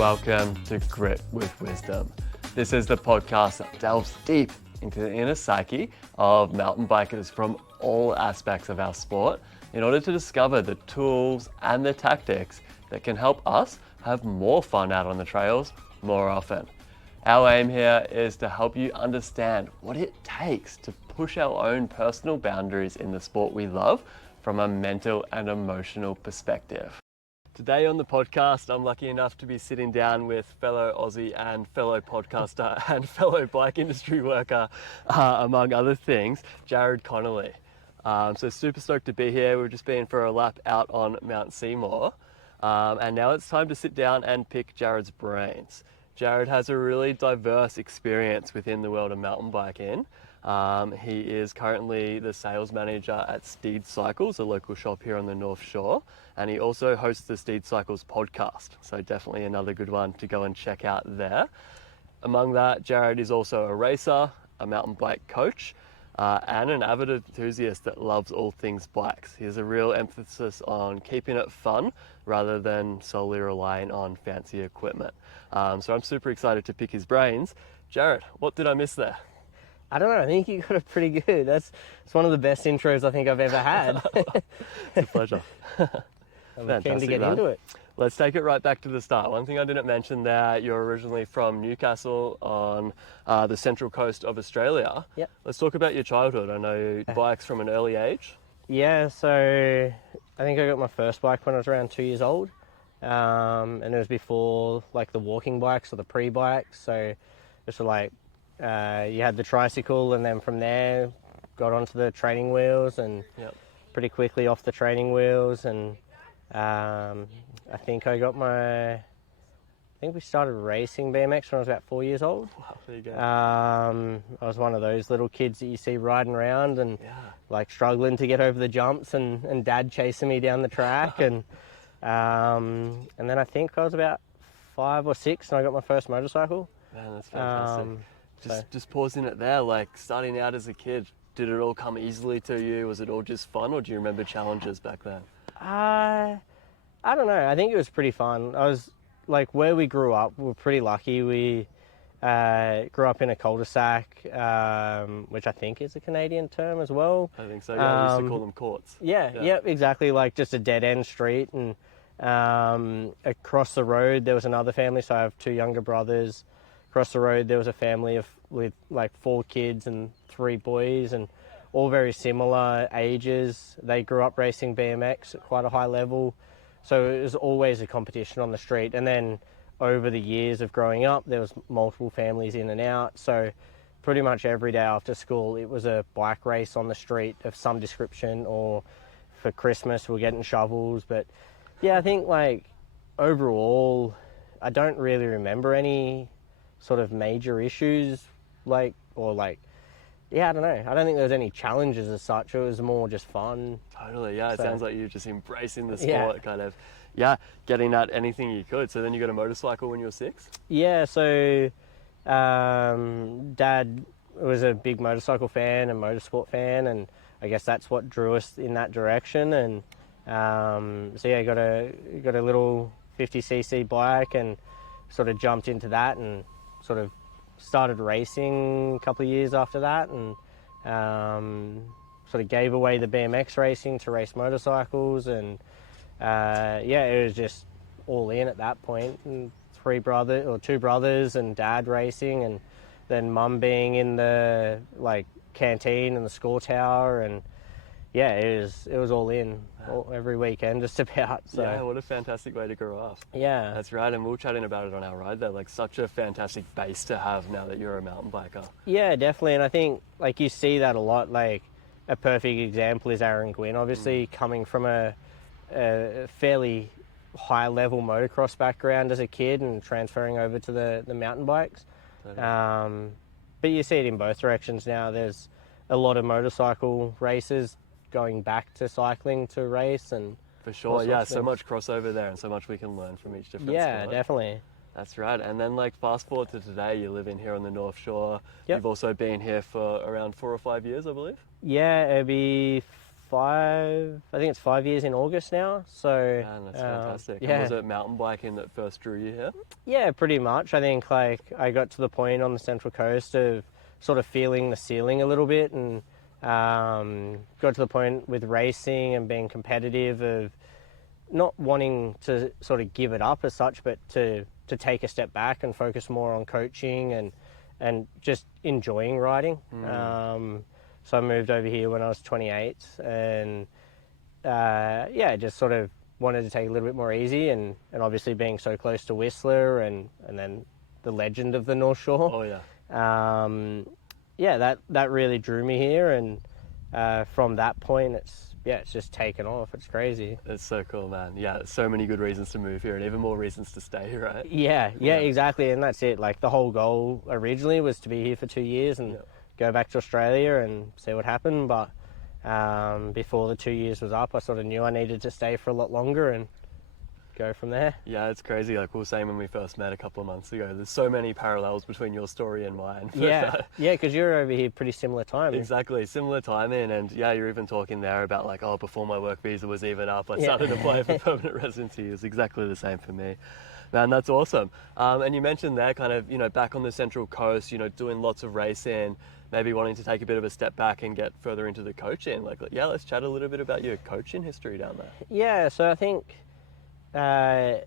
Welcome to Grit with Wisdom. This is the podcast that delves deep into the inner psyche of mountain bikers from all aspects of our sport in order to discover the tools and the tactics that can help us have more fun out on the trails more often. Our aim here is to help you understand what it takes to push our own personal boundaries in the sport we love from a mental and emotional perspective. Today on the podcast, I'm lucky enough to be sitting down with fellow Aussie and fellow podcaster and fellow bike industry worker, among other things, Jarrad Connolly. So super stoked to be here. We've just been for a lap out on Mount Seymour. And now it's time to sit down and pick Jarrad's brains. Jarrad has a really diverse experience within the world of mountain biking. He is currently the sales manager at Steed Cycles, a local shop here on the North Shore, and he also hosts the Steed Cycles Podcast, so definitely another good one to go and check out there. Among that, Jarrad is also a racer, a mountain bike coach, and an avid enthusiast that loves all things bikes. He has a real emphasis on keeping it fun rather than solely relying on fancy equipment. So I'm super excited to pick his brains. Jarrad, what did I miss there? I don't know, I think you got it pretty good. It's one of the best intros I think I've ever had. It's a pleasure. I'm keen to get into it. Let's take it right back to the start. One thing I didn't mention there, you're originally from Newcastle on the central coast of Australia. Yep. Let's talk about your childhood. I know bikes from an early age. Yeah, so I think I got my first bike when I was around 2 years old. And it was before like the walking bikes or the pre-bikes. So just like you had the tricycle, and then from there got onto the training wheels, and pretty quickly off the training wheels. And I think we started racing BMX when I was about 4 years old. Wow, there you go. I was one of those little kids that you see riding around and like struggling to get over the jumps, and dad chasing me down the track. And then I think I was about 5 or 6 and I got my first motorcycle. Man, that's fantastic. Just pausing it there, like starting out as a kid, did it all come easily to you? Was it all just fun, or do you remember challenges back then? I don't know. I think it was pretty fun. I was like, where we grew up, we were pretty lucky. We grew up in a cul-de-sac, which I think is a Canadian term as well. I think so. Yeah, I used to call them courts. Yeah, exactly. Like just a dead-end street, and across the road there was another family. So I have 2 younger brothers. Across the road there was a family with like 4 kids and 3 boys, and all very similar ages. They grew up racing BMX at quite a high level, so it was always a competition on the street. And then over the years of growing up, there was multiple families in and out, so pretty much every day after school it was a bike race on the street of some description, or for Christmas we're getting shovels. But yeah, I think like overall I don't really remember any sort of major issues, I don't know. I don't think there was any challenges as such. It was more just fun. Totally, yeah. It sounds like you're just embracing the sport, kind of, getting at anything you could. So then you got a motorcycle when you were 6? Yeah, so Dad was a big motorcycle fan and motorsport fan, and I guess that's what drew us in that direction. And got a little 50cc bike and sort of jumped into that, and sort of started racing a couple of years after that, and sort of gave away the BMX racing to race motorcycles. And it was just all in at that point. And 2 brothers and dad racing, and then mum being in the like canteen and the score tower, and it was all in every weekend just about. So. Yeah, what a fantastic way to grow up. Yeah. That's right, and we were chatting about it on our ride there, like such a fantastic base to have now that you're a mountain biker. Yeah, definitely, and I think like you see that a lot. Like a perfect example is Aaron Gwynn, obviously coming from a fairly high level motocross background as a kid and transferring over to the mountain bikes. Totally. But you see it in both directions now. There's a lot of motorcycle races going back to cycling to race, and for sure, yeah, so much crossover there and so much we can learn from each different sport. Definitely. That's right. And then like fast forward to today, you live in here on the North Shore. Yep. You've also been here for around 4 or 5 years, I believe. Yeah, it'll be I think it's 5 years in August now. So Man, that's fantastic. yeah. And was it mountain biking that first drew you here? Yeah, pretty much. I think like I got to the point on the Central Coast of sort of feeling the ceiling a little bit, and got to the point with racing and being competitive of not wanting to sort of give it up as such, but to take a step back and focus more on coaching and just enjoying riding. So I moved over here when I was 28, and just sort of wanted to take a little bit more easy, and obviously being so close to Whistler and then the legend of the North Shore. Oh yeah. That really drew me here, and from that point it's just taken off. It's crazy. It's so cool, man. Yeah, so many good reasons to move here and even more reasons to stay, right? Yeah, exactly, and that's it. Like the whole goal originally was to be here for 2 years and go back to Australia and see what happened, but before the 2 years was up, I sort of knew I needed to stay for a lot longer and go from there. Yeah, it's crazy. Like we were saying when we first met a couple of months ago, there's so many parallels between your story and mine. Because you're over here pretty similar time. Exactly, similar timing, and yeah, you're even talking there about like, oh, before my work visa was even up, I started to apply for permanent residency. It's exactly the same for me. Man, that's awesome. And you mentioned there kind of, back on the Central Coast, doing lots of racing, maybe wanting to take a bit of a step back and get further into the coaching. Let's chat a little bit about your coaching history down there. Yeah, so I think I've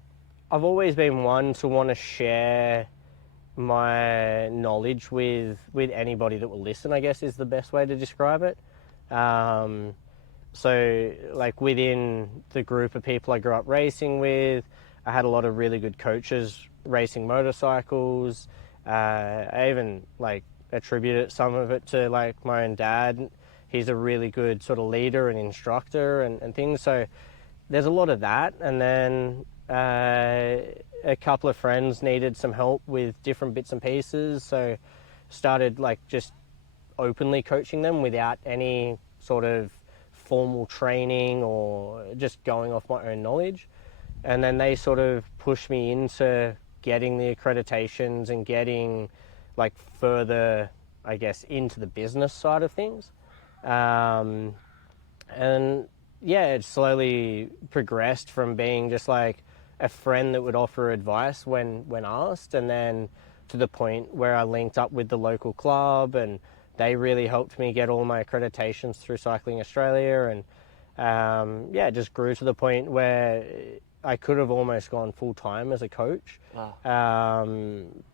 always been one to want to share my knowledge with anybody that will listen, I guess is the best way to describe it. So like within the group of people I grew up racing with, I had a lot of really good coaches racing motorcycles. I even like attributed some of it to like my own dad. He's a really good sort of leader and instructor and things. So there's a lot of that. And then a couple of friends needed some help with different bits and pieces. So started like just openly coaching them without any sort of formal training or just going off my own knowledge. And then they sort of pushed me into getting the accreditations and getting like further, I guess, into the business side of things. And yeah, it slowly progressed from being just like a friend that would offer advice when asked, and then to the point where I linked up with the local club and they really helped me get all my accreditations through Cycling Australia, and it just grew to the point where I could have almost gone full-time as a coach. Wow.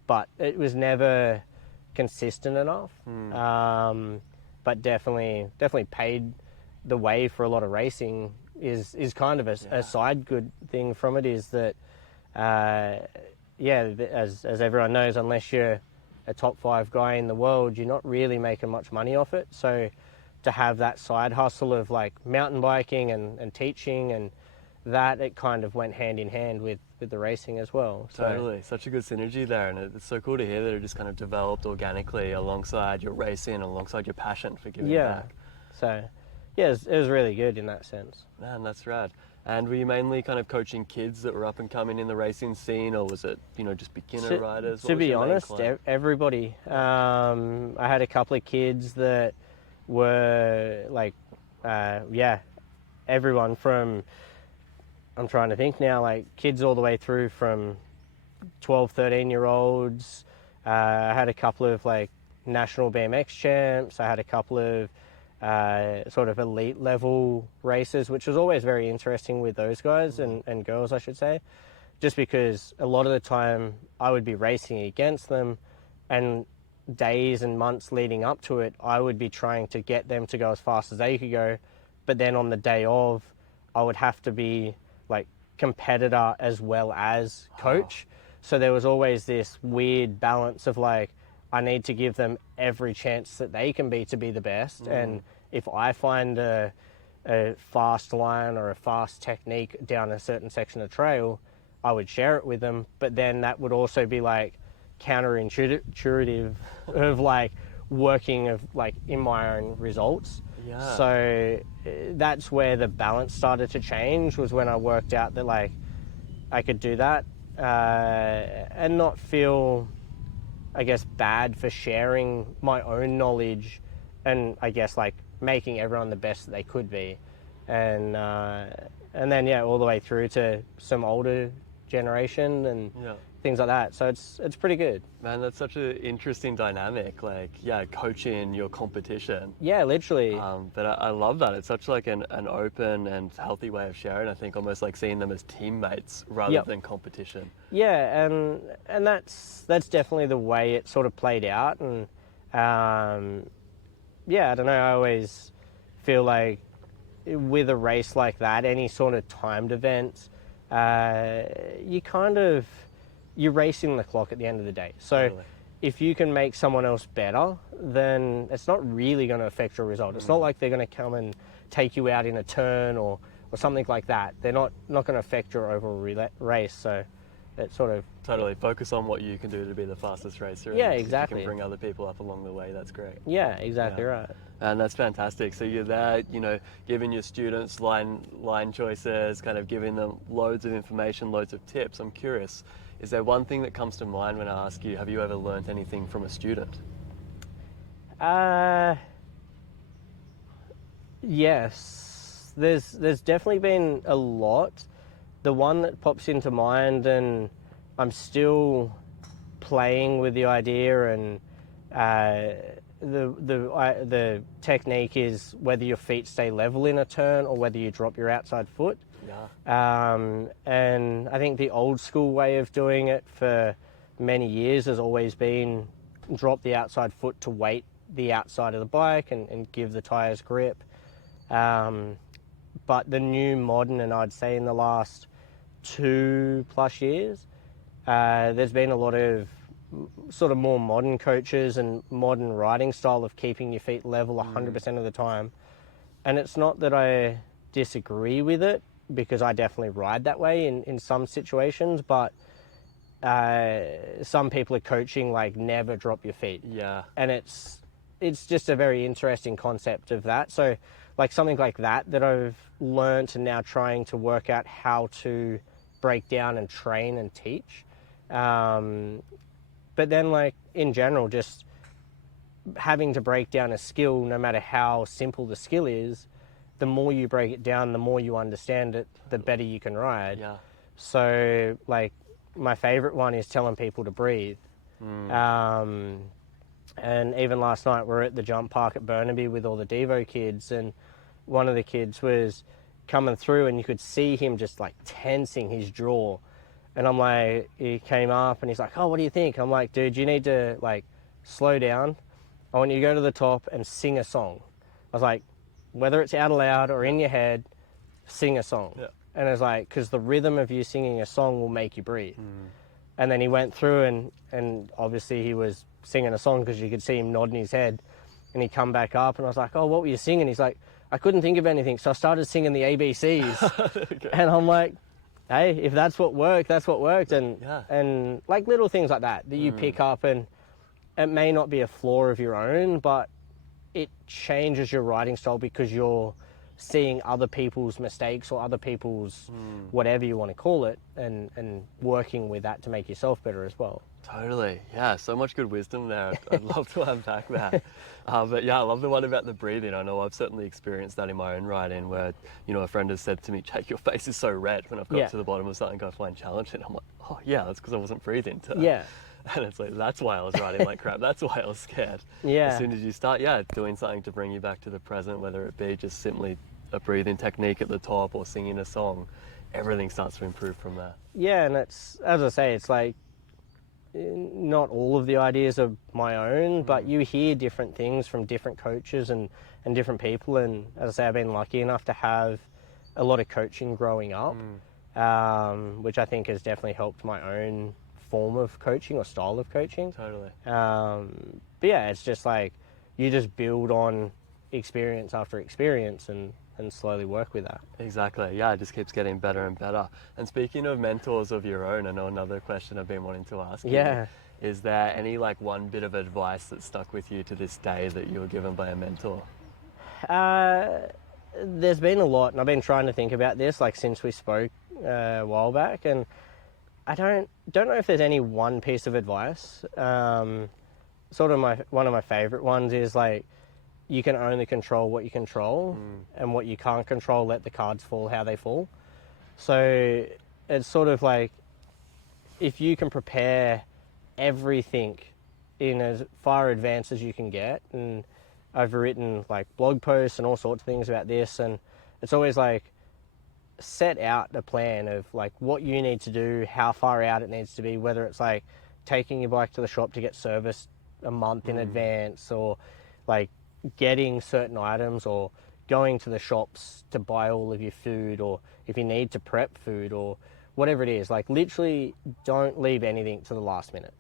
But it was never consistent enough. But definitely paved the way for a lot of racing. Is kind of a side good thing from it is that, as everyone knows, unless you're a top 5 guy in the world, you're not really making much money off it. So to have that side hustle of like mountain biking and teaching, and that it kind of went hand in hand with the racing as well. Totally, such a good synergy there, and it's so cool to hear that it just kind of developed organically alongside your racing, alongside your passion for giving back. So it was really good in that sense. Man, that's rad. And were you mainly kind of coaching kids that were up and coming in the racing scene, or was it just beginner riders? To be honest, everybody. I had a couple of kids that were like, everyone from, I'm trying to think now, like kids all the way through from 12, 13-year-olds. I had a couple of like national BMX champs. I had a couple of sort of elite level races, which was always very interesting with those guys and girls, I should say, just because a lot of the time I would be racing against them, and days and months leading up to it, I would be trying to get them to go as fast as they could go. But then on the day of, I would have to be like competitor as well as coach. So there was always this weird balance of like, I need to give them every chance that they can be to be the best. And if I find a fast line or a fast technique down a certain section of trail, I would share it with them. But then that would also be like counterintuitive of like working of like in my own results. Yeah. So that's where the balance started to change, was when I worked out that like I could do that and not feel, I guess, bad for sharing my own knowledge and I guess like making everyone the best that they could be, and then yeah, all the way through to some older generation and things like that. So it's pretty good. Man, that's such an interesting dynamic. Like, yeah, coaching your competition. Yeah, literally. But I love that. It's such like an open and healthy way of sharing. I think almost like seeing them as teammates rather than competition. Yeah, and that's definitely the way it sort of played out. And yeah, I don't know. I always feel like with a race like that, any sort of timed event, you're racing the clock at the end of the day. So if you can make someone else better, then it's not really going to affect your result. It's not like they're going to come and take you out in a turn or something like that. They're not going to affect your overall race. So it sort of... Totally. Focus on what you can do to be the fastest racer. Yeah, and exactly. If you can bring other people up along the way, that's great. Yeah, exactly right. And that's fantastic. So you're there, you know, giving your students line choices, kind of giving them loads of information, loads of tips. I'm curious, is there one thing that comes to mind when I ask you, have you ever learnt anything from a student? Yes. There's definitely been a lot. The one that pops into mind, and I'm still playing with the idea, and the technique is whether your feet stay level in a turn or whether you drop your outside foot. Yeah. And I think the old school way of doing it for many years has always been drop the outside foot to weight the outside of the bike and give the tyres grip. But the new modern, and I'd say in the last 2+ years, there's been a lot of sort of more modern coaches and modern riding style of keeping your feet level 100% of the time. And it's not that I disagree with it, because I definitely ride that way in some situations, but some people are coaching like never drop your feet. Yeah. And it's just a very interesting concept of that. So like something like that I've learned and now trying to work out how to break down and train and teach. But then like in general, just having to break down a skill, no matter how simple the skill is, the more you break it down, the more you understand it, the better you can ride. Yeah. So like my favorite one is telling people to breathe. And even last night we're at the jump park at Burnaby with all the DEVO kids, and one of the kids was coming through and you could see him just like tensing his jaw. And I'm like, he came up and he's like, oh, what do you think? I'm like, dude, you need to like slow down. I want you to go to the top and sing a song. I was like, whether it's out loud or in your head, sing a song. Yeah. And it's like, because the rhythm of you singing a song will make you breathe. And then he went through and obviously he was singing a song because you could see him nodding his head. And he come back up and I was like, oh, what were you singing? He's like, I couldn't think of anything. So I started singing the ABCs. Okay. And I'm like, hey, if that's what worked, that's what worked. And like little things like that you pick up, and it may not be a flaw of your own, but it changes your riding style because you're seeing other people's mistakes or other people's whatever you want to call it, and working with that to make yourself better as well. Totally. Yeah, so much good wisdom there. I'd love to unpack that. But yeah, I love the one about the breathing. I know I've certainly experienced that in my own riding where, you know, a friend has said to me, Jake, your face is so red when I've got to the bottom of something I find challenging. I'm like, oh yeah, that's because I wasn't breathing today. Yeah. And it's like, that's why I was riding like crap. That's why I was scared. Yeah. As soon as you start, doing something to bring you back to the present, whether it be just simply a breathing technique at the top or singing a song, everything starts to improve from there. Yeah, and it's, as I say, it's like, not all of the ideas are my own, but you hear different things from different coaches and different people. And as I say, I've been lucky enough to have a lot of coaching growing up, which I think has definitely helped my own form of coaching or style of coaching. Totally. But yeah, it's just like you just build on experience after experience and slowly work with that. Exactly. Yeah, it just keeps getting better and better. And speaking of mentors of your own, I know another question I've been wanting to ask you. Is there any like one bit of advice that stuck with you to this day that you were given by a mentor? There's been a lot, and I've been trying to think about this like since we spoke a while back, and I don't know if there's any one piece of advice. Sort of one of my favorite ones is like, you can only control what you control, and what you can't control, let the cards fall how they fall. So it's sort of like, if you can prepare everything in as far advance as you can get, and I've written like blog posts and all sorts of things about this, and it's always like, set out a plan of like what you need to do, how far out it needs to be, whether it's like taking your bike to the shop to get serviced a month in advance, or like getting certain items, or going to the shops to buy all of your food, or if you need to prep food, or whatever it is. Like, literally don't leave anything to the last minute,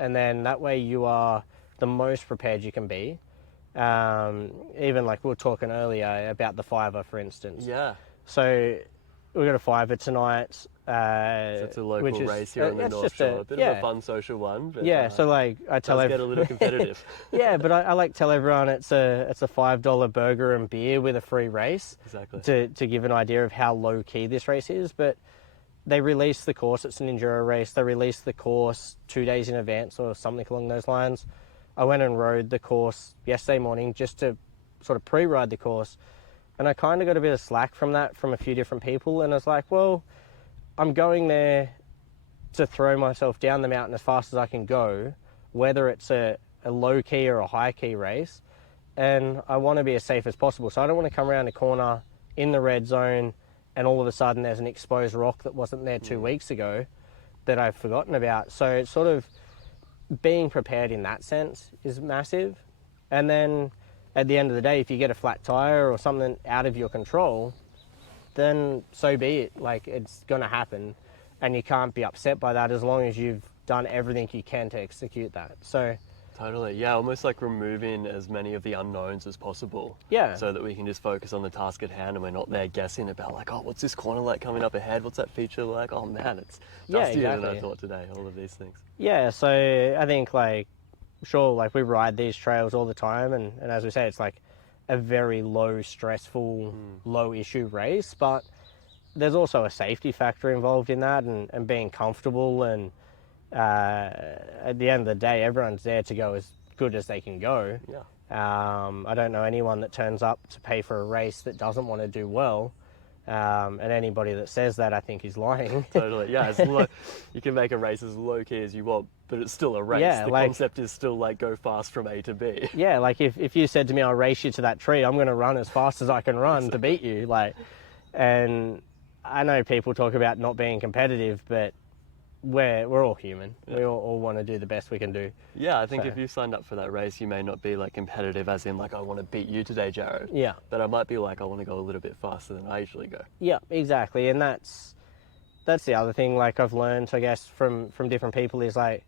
and then that way you are the most prepared you can be. Even like we were talking earlier about the fiver, for instance. Yeah. So we've got a fiver tonight. So it's a local race here on the North Shore. A bit of a fun social one. But, so like I tell get a little competitive. Yeah, but I like tell everyone it's a $5 burger and beer with a free race. Exactly. To give an idea of how low key this race is. But they release the course. It's an enduro race. They release the course 2 days in advance or something along those lines. I went and rode the course yesterday morning just to sort of pre-ride the course. And I kind of got a bit of slack from that from a few different people. And I was like, well, I'm going there to throw myself down the mountain as fast as I can go, whether it's a low key or a high key race. And I want to be as safe as possible. So I don't want to come around the corner in the red zone and all of a sudden there's an exposed rock that wasn't there 2 weeks ago that I've forgotten about. So it's sort of being prepared in that sense is massive. And then at the end of the day, if you get a flat tire or something out of your control, then so be it. Like, it's going to happen, and you can't be upset by that as long as you've done everything you can to execute that. So totally, yeah, almost like removing as many of the unknowns as possible. Yeah. So that we can just focus on the task at hand, and we're not there guessing about like, oh, what's this corner like coming up ahead? What's that feature like? Oh man, it's dustier than I thought today. All of these things. Yeah, so I think like, sure, like we ride these trails all the time, and as we say, it's like a very low stressful, low issue race, but there's also a safety factor involved in that, and being comfortable, and at the end of the day, everyone's there to go as good as they can go. Yeah. I don't know anyone that turns up to pay for a race that doesn't want to do well. And anybody that says that, I think, is lying. Totally, yeah. You can make a race as low key as you want, but it's still a race. Yeah, the concept is still like go fast from A to B. Yeah, like if you said to me, I'll race you to that tree, I'm going to run as fast as I can run to beat you. Like, and I know people talk about not being competitive, but we're all human. Yeah. We all want to do the best we can do. Yeah, I think if you signed up for that race, you may not be like competitive as in like, I want to beat you today, Jarrad. Yeah. But I might be like, I want to go a little bit faster than I usually go. Yeah, exactly. And that's the other thing, like I've learned, I guess, from different people, is like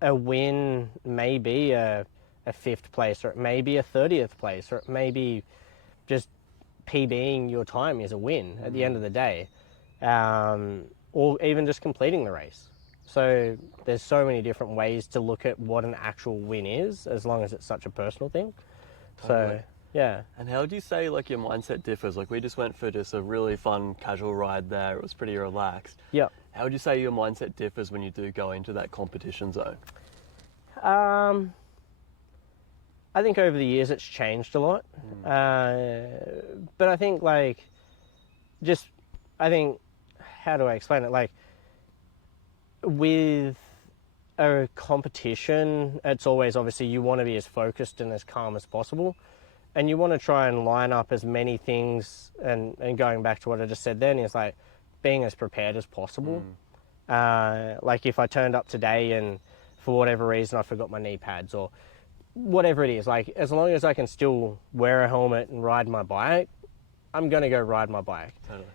a win may be a 5th place, or it may be a 30th place, or it may be just PBing your time is a win at the end of the day. Or even just completing the race. So there's so many different ways to look at what an actual win is, as long as it's such a personal thing. Totally. So, yeah. And how would you say like your mindset differs? Like we just went for just a really fun casual ride there. It was pretty relaxed. Yeah. How would you say your mindset differs when you do go into that competition zone? I think over the years it's changed a lot. But I think how do I explain it? Like, with a competition, it's always obviously you want to be as focused and as calm as possible, and you want to try and line up as many things, and going back to what I just said then, is like being as prepared as possible. Like if I turned up today and for whatever reason I forgot my knee pads or whatever it is, like as long as I can still wear a helmet and ride my bike, I'm going to go ride my bike. Totally.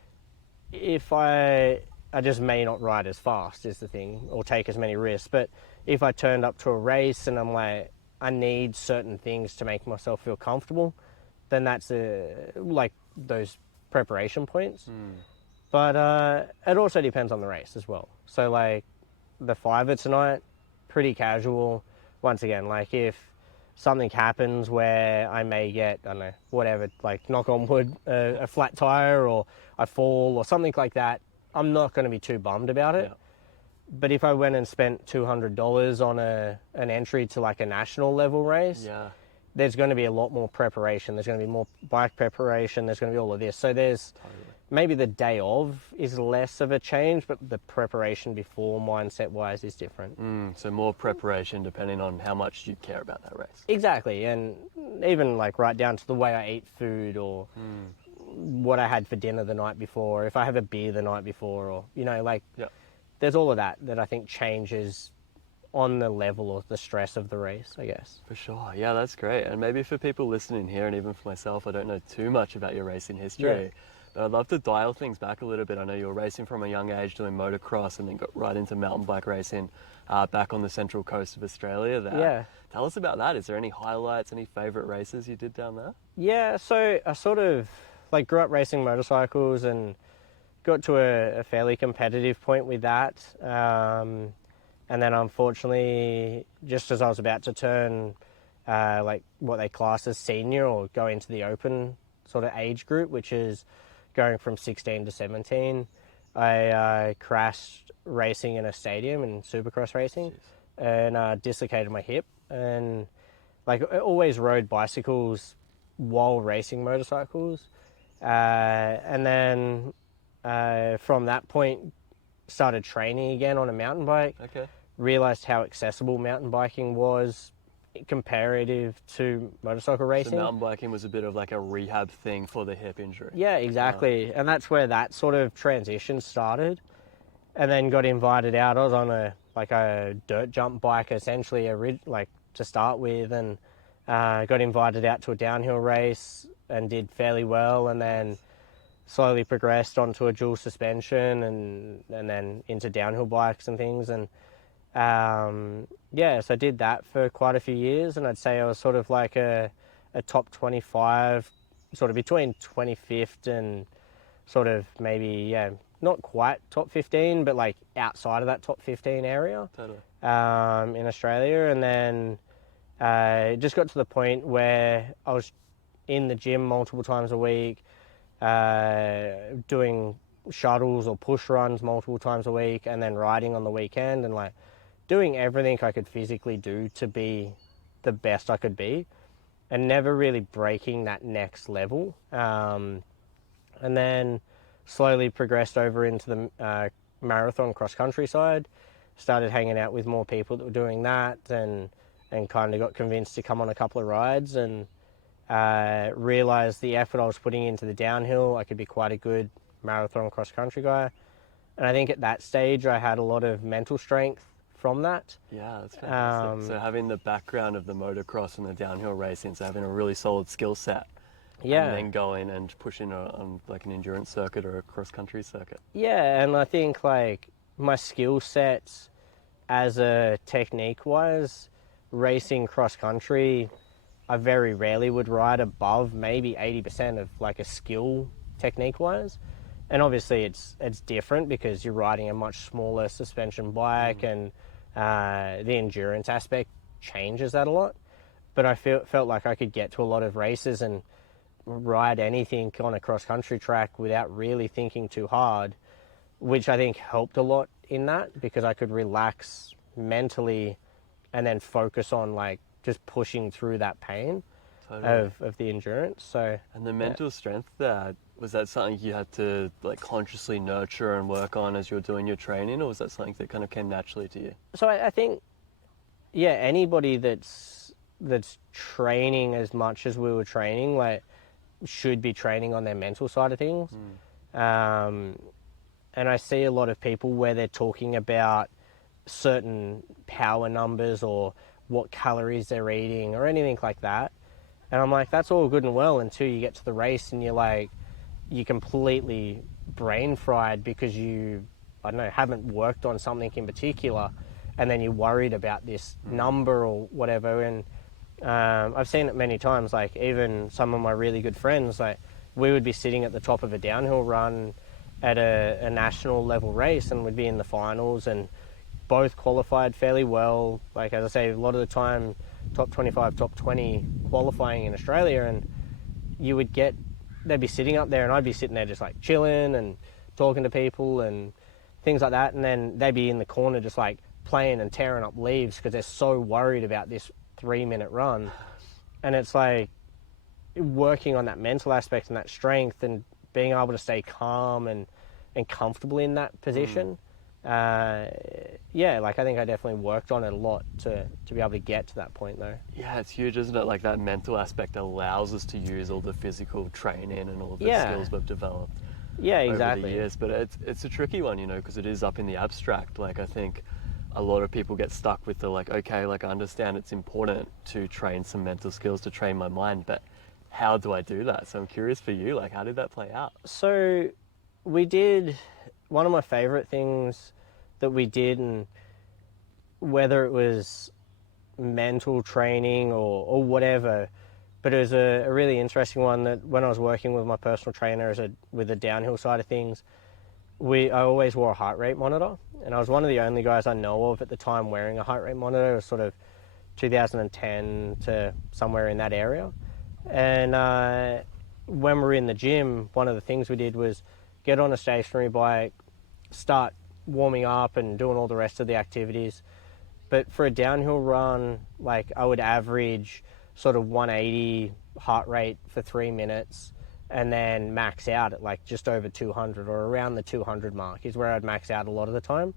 If I just may not ride as fast is the thing, or take as many risks. But if I turned up to a race and I'm like, I need certain things to make myself feel comfortable, then that's like those preparation points. But it also depends on the race as well. So like the fiver tonight, pretty casual. Once again, like if something happens where I may get, I don't know, whatever, like knock on wood, a flat tire, or I fall or something like that, I'm not going to be too bummed about it. Yeah. But if I went and spent $200 on an entry to like a national level race, there's going to be a lot more preparation. There's going to be more bike preparation. There's going to be all of this. So there's maybe the day of is less of a change, but the preparation before, mindset-wise, is different. So more preparation depending on how much you care about that race. Exactly, and even like right down to the way I eat food, or what I had for dinner the night before, or if I have a beer the night before, or, you know, like, there's all of that I think changes on the level of the stress of the race, I guess. For sure, yeah, that's great. And maybe for people listening here, and even for myself, I don't know too much about your racing history, but I'd love to dial things back a little bit. I know you were racing from a young age, doing motocross, and then got right into mountain bike racing back on the central coast of Australia there. Yeah. Tell us about that. Is there any highlights, any favourite races you did down there? Yeah, so I sort of like grew up racing motorcycles and got to a fairly competitive point with that. And then unfortunately, just as I was about to turn like what they class as senior, or go into the open sort of age group, which is going from 16 to 17, I crashed racing in a stadium in supercross racing. And dislocated my hip. And like I always rode bicycles while racing motorcycles. And then from that point, started training again on a mountain bike. Okay. Realized how accessible mountain biking was comparative to motorcycle racing. So mountain biking was a bit of like a rehab thing for the hip injury. Yeah, exactly. And that's where that sort of transition started. And then got invited out. I was on a dirt jump bike essentially, like to start with, and got invited out to a downhill race and did fairly well, and then slowly progressed onto a dual suspension and then into downhill bikes and things. And so I did that for quite a few years, and I'd say I was sort of like a top 25, sort of between 25th and sort of maybe, not quite top 15, but like outside of that top 15 area. Totally. In Australia. And then it just got to the point where I was in the gym multiple times a week, doing shuttles or push runs multiple times a week, and then riding on the weekend, and like doing everything I could physically do to be the best I could be, and never really breaking that next level. And then slowly progressed over into the marathon cross-country side, started hanging out with more people that were doing that, and kind of got convinced to come on a couple of rides, and realised the effort I was putting into the downhill, I could be quite a good marathon cross-country guy. And I think at that stage I had a lot of mental strength from that. Yeah, that's fantastic. So having the background of the motocross and the downhill racing, so having a really solid skill set. Yeah. And then going and pushing on like an endurance circuit or a cross-country circuit. Yeah, and I think like my skill sets as a technique-wise, racing cross-country, I very rarely would ride above maybe 80% of like a skill technique-wise. And obviously it's different because you're riding a much smaller suspension bike, and the endurance aspect changes that a lot. But I felt like I could get to a lot of races and ride anything on a cross-country track without really thinking too hard, which I think helped a lot in that, because I could relax mentally and then focus on like just pushing through that pain of the endurance. So, and the mental strength there, was that something you had to like consciously nurture and work on as you were doing your training, or was that something that kind of came naturally to you? So I think, anybody that's training as much as we were training, like, should be training on their mental side of things. And I see a lot of people where they're talking about certain power numbers or what calories they're eating or anything like that. And I'm like, that's all good and well until you get to the race and you're completely brain fried because you, haven't worked on something in particular, and then you're worried about this number or whatever. And I've seen it many times, like even some of my really good friends, like we would be sitting at the top of a downhill run at a national level race, and we'd be in the finals and both qualified fairly well. Like, as I say, a lot of the time, top 25, top 20 qualifying in Australia, and they'd be sitting up there and I'd be sitting there just like chilling and talking to people and things like that. And then they'd be in the corner just like playing and tearing up leaves because they're so worried about this 3-minute run. And it's like working on that mental aspect and that strength and being able to stay calm and comfortable in that position. Yeah, like I think I definitely worked on it a lot to be able to get to that point though. Yeah, it's huge, isn't it? Like that mental aspect allows us to use all the physical training and all the Yeah. skills we've developed Yeah, over exactly. the years. But it's a tricky one, you know, because it is up in the abstract. Like I think a lot of people get stuck with the like, okay, like I understand it's important to train some mental skills to train my mind, but how do I do that? So I'm curious for you, like how did that play out? So we did, one of my favorite things that we did, and whether it was mental training or whatever, but it was a really interesting one that when I was working with my personal trainer with the downhill side of things, I always wore a heart rate monitor, and I was one of the only guys I know of at the time wearing a heart rate monitor. It was sort of 2010 to somewhere in that area. And when we were in the gym, one of the things we did was get on a stationary bike, start warming up and doing all the rest of the activities. But for a downhill run, like I would average sort of 180 heart rate for 3 minutes, and then max out at like just over 200 or around the 200 mark is where I'd max out a lot of the time.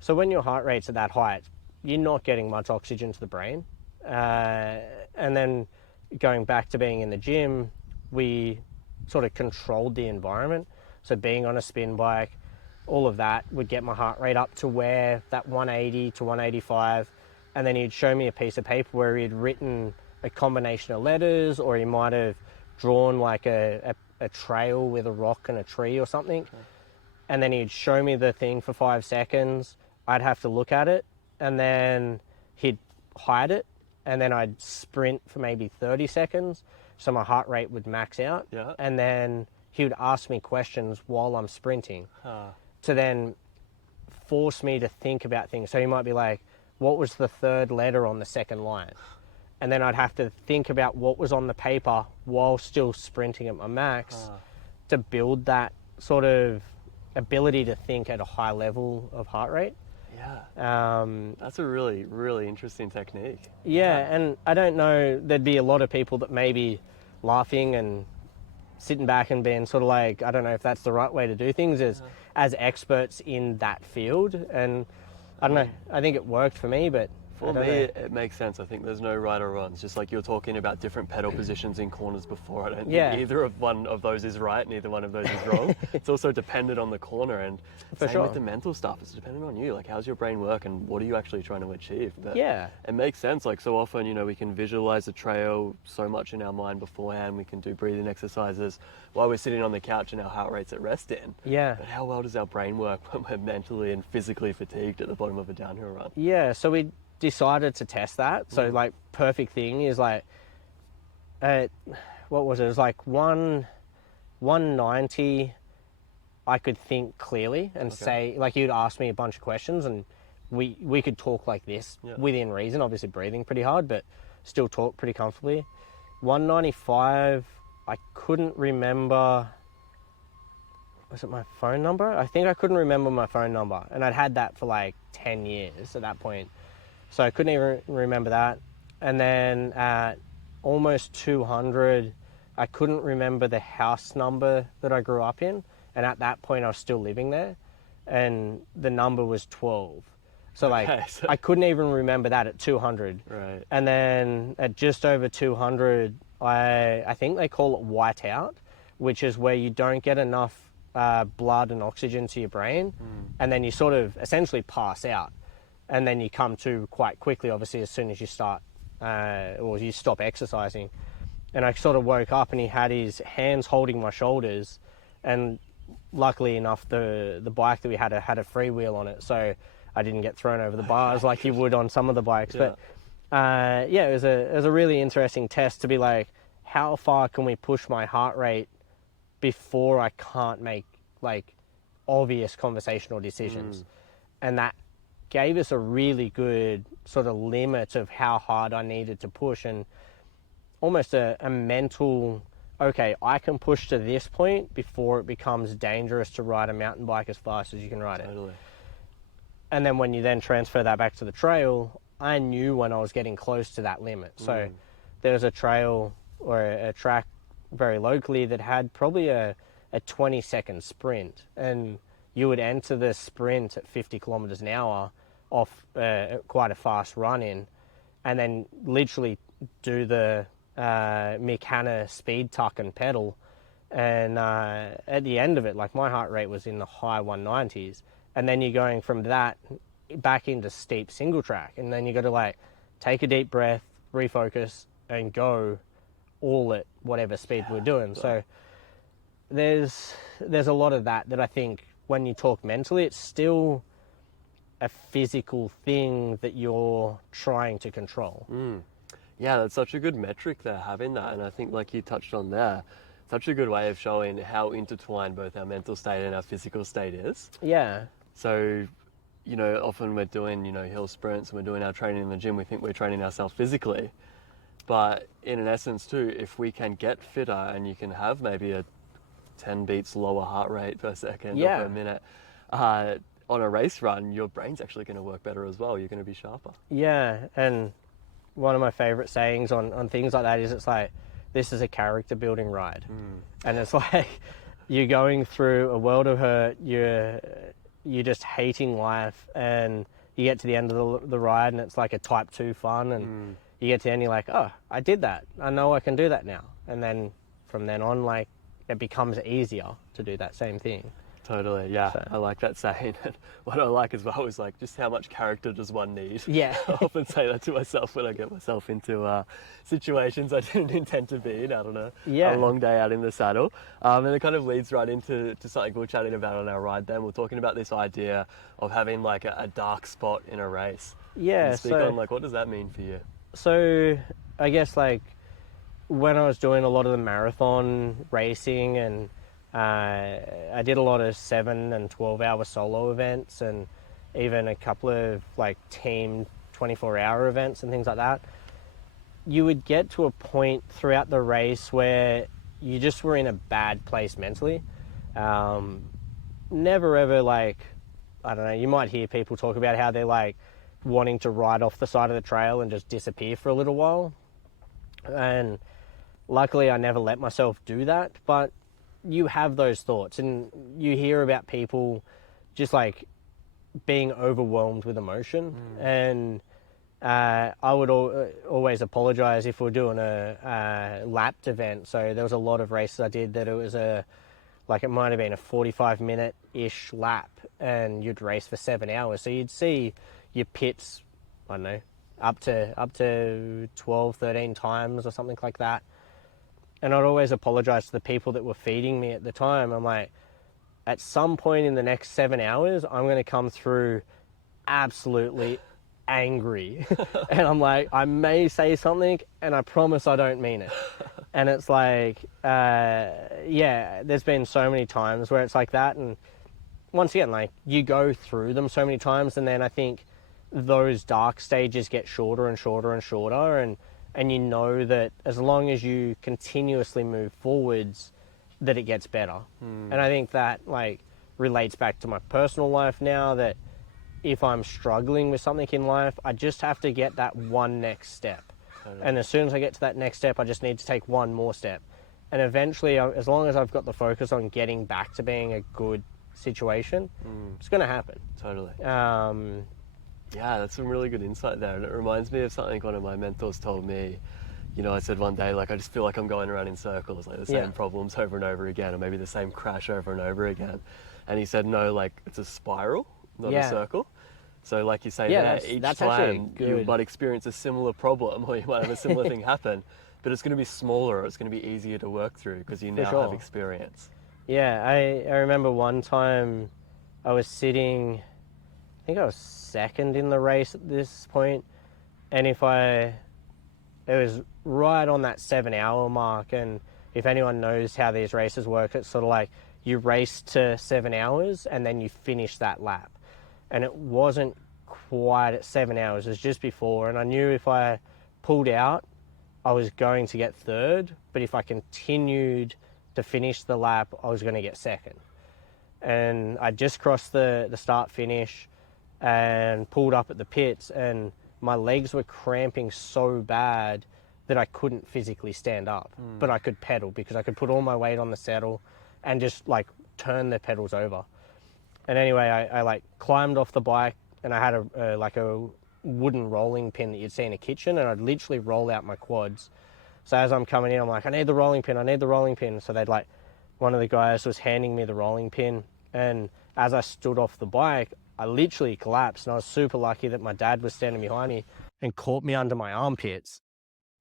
So when your heart rate's at that height, you're not getting much oxygen to the brain. And then going back to being in the gym, we sort of controlled the environment. So being on a spin bike, all of that would get my heart rate up to where that 180 to 185. And then he'd show me a piece of paper where he'd written a combination of letters, or he might have drawn like a trail with a rock and a tree or something. Okay. And then he'd show me the thing for 5 seconds. I'd have to look at it, and then he'd hide it, and then I'd sprint for maybe 30 seconds. So my heart rate would max out. Yeah. And then he would ask me questions while I'm sprinting to then force me to think about things. So he might be like, what was the third letter on the second line? And then I'd have to think about what was on the paper while still sprinting at my max to build that sort of ability to think at a high level of heart rate. Yeah. That's a really, really interesting technique. Yeah, and I don't know, there'd be a lot of people that may be laughing and sitting back and being sort of like, I don't know if that's the right way to do things as experts in that field. And I don't know, I think it worked for me, but for me, it makes sense. I think there's no right or wrong. It's just like you're talking about different pedal positions in corners before. I don't think either of one of those is right, neither one of those is wrong. It's also dependent on the corner, and same with the mental stuff. It's dependent on you. Like, how's your brain work, and what are you actually trying to achieve? But it makes sense. Like, so often, you know, we can visualize a trail so much in our mind beforehand. We can do breathing exercises while we're sitting on the couch and our heart rate's at rest in. Yeah. But how well does our brain work when we're mentally and physically fatigued at the bottom of a downhill run? Yeah, so we decided to test that. So like perfect thing is like what was it? It was like 190. I could think clearly and say, like, you'd ask me a bunch of questions and we could talk like this within reason, obviously breathing pretty hard, but still talk pretty comfortably. 195, I couldn't remember. Was it my phone number? I think I couldn't remember my phone number, and I'd had that for like 10 years at that point. So I couldn't even remember that. And then at almost 200, I couldn't remember the house number that I grew up in. And at that point, I was still living there. And the number was 12. So I couldn't even remember that at 200. Right. And then at just over 200, I think they call it whiteout, which is where you don't get enough blood and oxygen to your brain. And then you sort of essentially pass out. And then you come to quite quickly, obviously, as soon as you start, or you stop exercising. And I sort of woke up and he had his hands holding my shoulders. And luckily enough, the bike that we had a freewheel on it. So I didn't get thrown over the bars like you would on some of the bikes. Yeah. But it was a really interesting test to be like, how far can we push my heart rate before I can't make like obvious conversational decisions? And that gave us a really good sort of limit of how hard I needed to push, and almost a mental, okay, I can push to this point before it becomes dangerous to ride a mountain bike as fast as you can ride it. And then when you then transfer that back to the trail, I knew when I was getting close to that limit. So there was a trail or a track very locally that had probably a 20-second sprint, and you would enter the sprint at 50 kilometers an hour off quite a fast run in, and then literally do the Mick Hanna speed tuck and pedal. And at the end of it, like, my heart rate was in the high 190s. And then you're going from that back into steep single track. And then you got to, like, take a deep breath, refocus, and go all at whatever speed we're doing. So there's a lot of that I think when you talk mentally, it's still a physical thing that you're trying to control. Yeah, that's such a good metric there, having that. And I think, like you touched on there, such a good way of showing how intertwined both our mental state and our physical state is. Yeah. So, you know, often we're doing, you know, hill sprints and we're doing our training in the gym, we think we're training ourselves physically. But in an essence too, if we can get fitter and you can have maybe a 10 beats lower heart rate per second or per minute, on a race run, your brain's actually going to work better as well. You're going to be sharper. Yeah, and one of my favorite sayings on things like that is, it's like, this is a character building ride. And it's like, you're going through a world of hurt, you're just hating life, and you get to the end of the ride and it's like a type 2 fun, and you get to the end, you're like, oh, I did that. I know I can do that now. And then from then on, like, it becomes easier to do that same thing. Totally, yeah. So. I like that saying. And what I like as well is, like, just how much character does one need? Yeah. I often say that to myself when I get myself into situations I didn't intend to be in. I don't know. Yeah. A long day out in the saddle. And it kind of leads right into something we were chatting about on our ride then. We're talking about this idea of having, like, a dark spot in a race. Yeah. Can you speak on, like, what does that mean for you? So I guess, like, when I was doing a lot of the marathon racing, and I did a lot of 7 and 12-hour solo events, and even a couple of, like, team 24-hour events and things like that, you would get to a point throughout the race where you just were in a bad place mentally. Never ever, like, I don't know, you might hear people talk about how they're, like, wanting to ride off the side of the trail and just disappear for a little while. And luckily I never let myself do that, but you have those thoughts, and you hear about people just, like, being overwhelmed with emotion. And I would always apologize if we're doing a lapped event. So there was a lot of races I did that it was it might have been a 45-minute-ish lap, and you'd race for 7 hours. So you'd see your pits, I don't know, up to 12, 13 times or something like that. And I'd always apologize to the people that were feeding me at the time. I'm like, at some point in the next 7 hours, I'm going to come through absolutely angry. And I'm like, I may say something, and I promise I don't mean it. And it's like, yeah, there's been so many times where it's like that. And once again, like, you go through them so many times, and then I think those dark stages get shorter and shorter and shorter, and you know that as long as you continuously move forwards, that it gets better. And I think that, like, relates back to my personal life now, that if I'm struggling with something in life, I just have to get that one next step. Totally. And as soon as I get to that next step, I just need to take one more step. And eventually, as long as I've got the focus on getting back to being a good situation, it's going to happen. Totally. Yeah, that's some really good insight there. And it reminds me of something one of my mentors told me. You know, I said one day, like, I just feel like I'm going around in circles, like the same problems over and over again, or maybe the same crash over and over again. And he said, no, like, it's a spiral, not a circle. So like you say, each time you might experience a similar problem, or you might have a similar thing happen, but it's going to be smaller, or it's going to be easier to work through because you now have experience. Yeah, I remember one time I was sitting, I think I was second in the race at this point, and it was right on that 7 hour mark. And if anyone knows how these races work, it's sort of like you race to 7 hours and then you finish that lap. And it wasn't quite at 7 hours, it was just before. And I knew if I pulled out, I was going to get third, but if I continued to finish the lap, I was going to get second. And I just crossed the start finish and pulled up at the pits, and my legs were cramping so bad that I couldn't physically stand up, but I could pedal because I could put all my weight on the saddle and just like turn the pedals over. And anyway, I like climbed off the bike, and I had a wooden rolling pin that you'd see in a kitchen, and I'd literally roll out my quads. So as I'm coming in, I'm like, I need the rolling pin. So one of the guys was handing me the rolling pin, and as I stood off the bike, I literally collapsed, and I was super lucky that my dad was standing behind me and caught me under my armpits.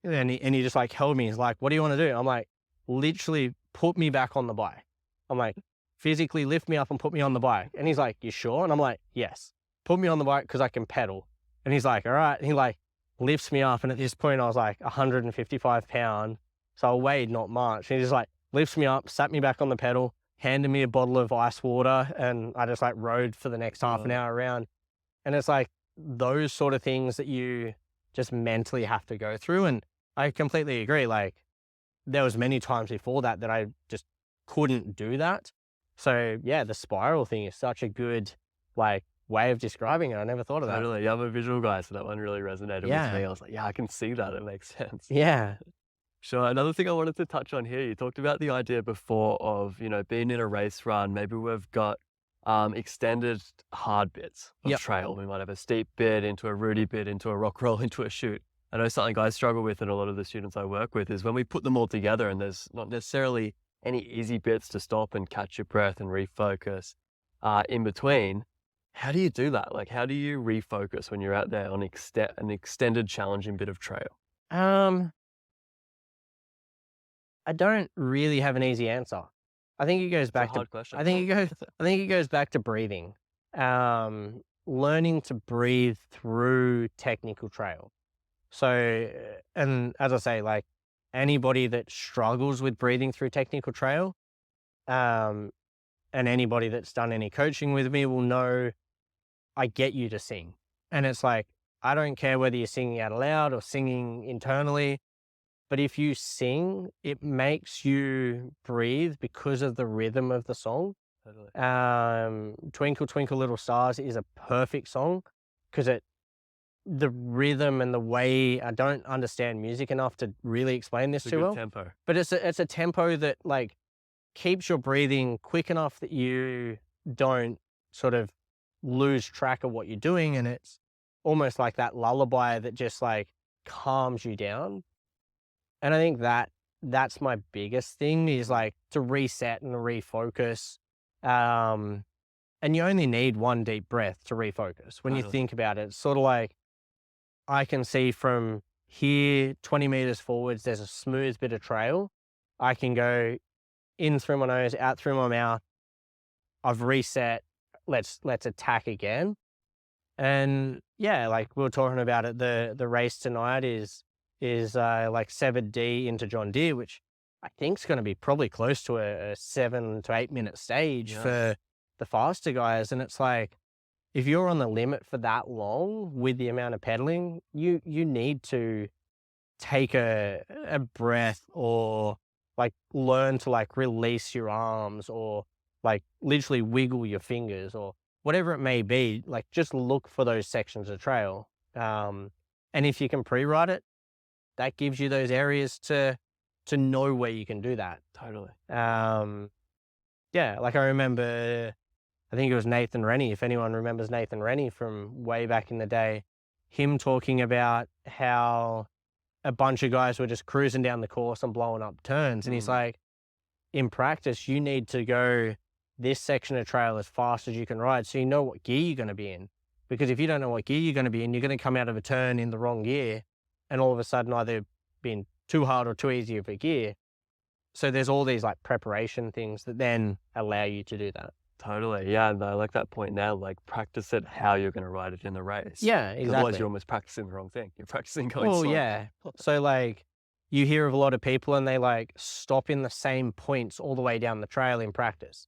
And he just like held me. He's like, what do you want to do? I'm like, literally put me back on the bike. I'm like, physically lift me up and put me on the bike. And he's like, you sure? And I'm like, yes. Put me on the bike because I can pedal. And he's like, all right. And he like lifts me up. And at this point, I was like 155 pounds. So I weighed not much. And he just like lifts me up, sat me back on the pedal, handed me a bottle of ice water. And I just like rode for the next half an hour around. And it's like those sort of things that you just mentally have to go through. And I completely agree. Like there was many times before that I just couldn't do that. So yeah, the spiral thing is such a good like way of describing it. I never thought of that. Totally. Yeah, I'm a visual guy, so that one really resonated with me. I was like, yeah, I can see that. It makes sense. Yeah. Sure. Another thing I wanted to touch on here, you talked about the idea before of, being in a race run, maybe we've got extended hard bits of trail. We might have a steep bit into a rooty bit, into a rock roll, into a chute. I know something I struggle with, and a lot of the students I work with, is when we put them all together and there's not necessarily any easy bits to stop and catch your breath and refocus in between. How do you do that? Like, how do you refocus when you're out there on an extended, challenging bit of trail? I don't really have an easy answer. I think it goes back to, I think it goes back to breathing. Learning to breathe through technical trail. So, and as I say, like anybody that struggles with breathing through technical trail, and anybody that's done any coaching with me will know I get you to sing. And it's like, I don't care whether you're singing out loud or singing internally, but if you sing, it makes you breathe because of the rhythm of the song. Totally. Twinkle, Twinkle, Little Stars is a perfect song because the rhythm and the way, I don't understand music enough to really explain this too well. Tempo. But it's a tempo that like keeps your breathing quick enough that you don't sort of lose track of what you're doing. And it's almost like that lullaby that just like calms you down. And I think that's my biggest thing, is like to reset and refocus. And you only need one deep breath to refocus. When you think about it, it's sort of like, I can see from here, 20 meters forwards, there's a smooth bit of trail. I can go in through my nose, out through my mouth. I've reset. Let's attack again. And yeah, like we were talking about it, the race tonight is like 7D into John Deere, which I think is going to be probably close to a 7 to 8 minute stage for the faster guys. And it's like, if you're on the limit for that long with the amount of pedaling, you need to take a breath, or like learn to like release your arms, or like literally wiggle your fingers, or whatever it may be. Like just look for those sections of trail. And if you can pre-write it, that gives you those areas to know where you can do that. Totally. Yeah, like I remember, I think it was Nathan Rennie, if anyone remembers Nathan Rennie from way back in the day, him talking about how a bunch of guys were just cruising down the course and blowing up turns. And he's like, in practice, you need to go this section of trail as fast as you can ride, so you know what gear you're going to be in. Because if you don't know what gear you're going to be in, you're going to come out of a turn in the wrong gear, and all of a sudden either being too hard or too easy of a gear. So there's all these like preparation things that then allow you to do that. Totally. Yeah. And I like that point now, like practice it how you're going to ride it in the race. Yeah, exactly. Otherwise you're almost practicing the wrong thing. You're practicing going slow. Yeah. So like you hear of a lot of people and they like stop in the same points all the way down the trail in practice.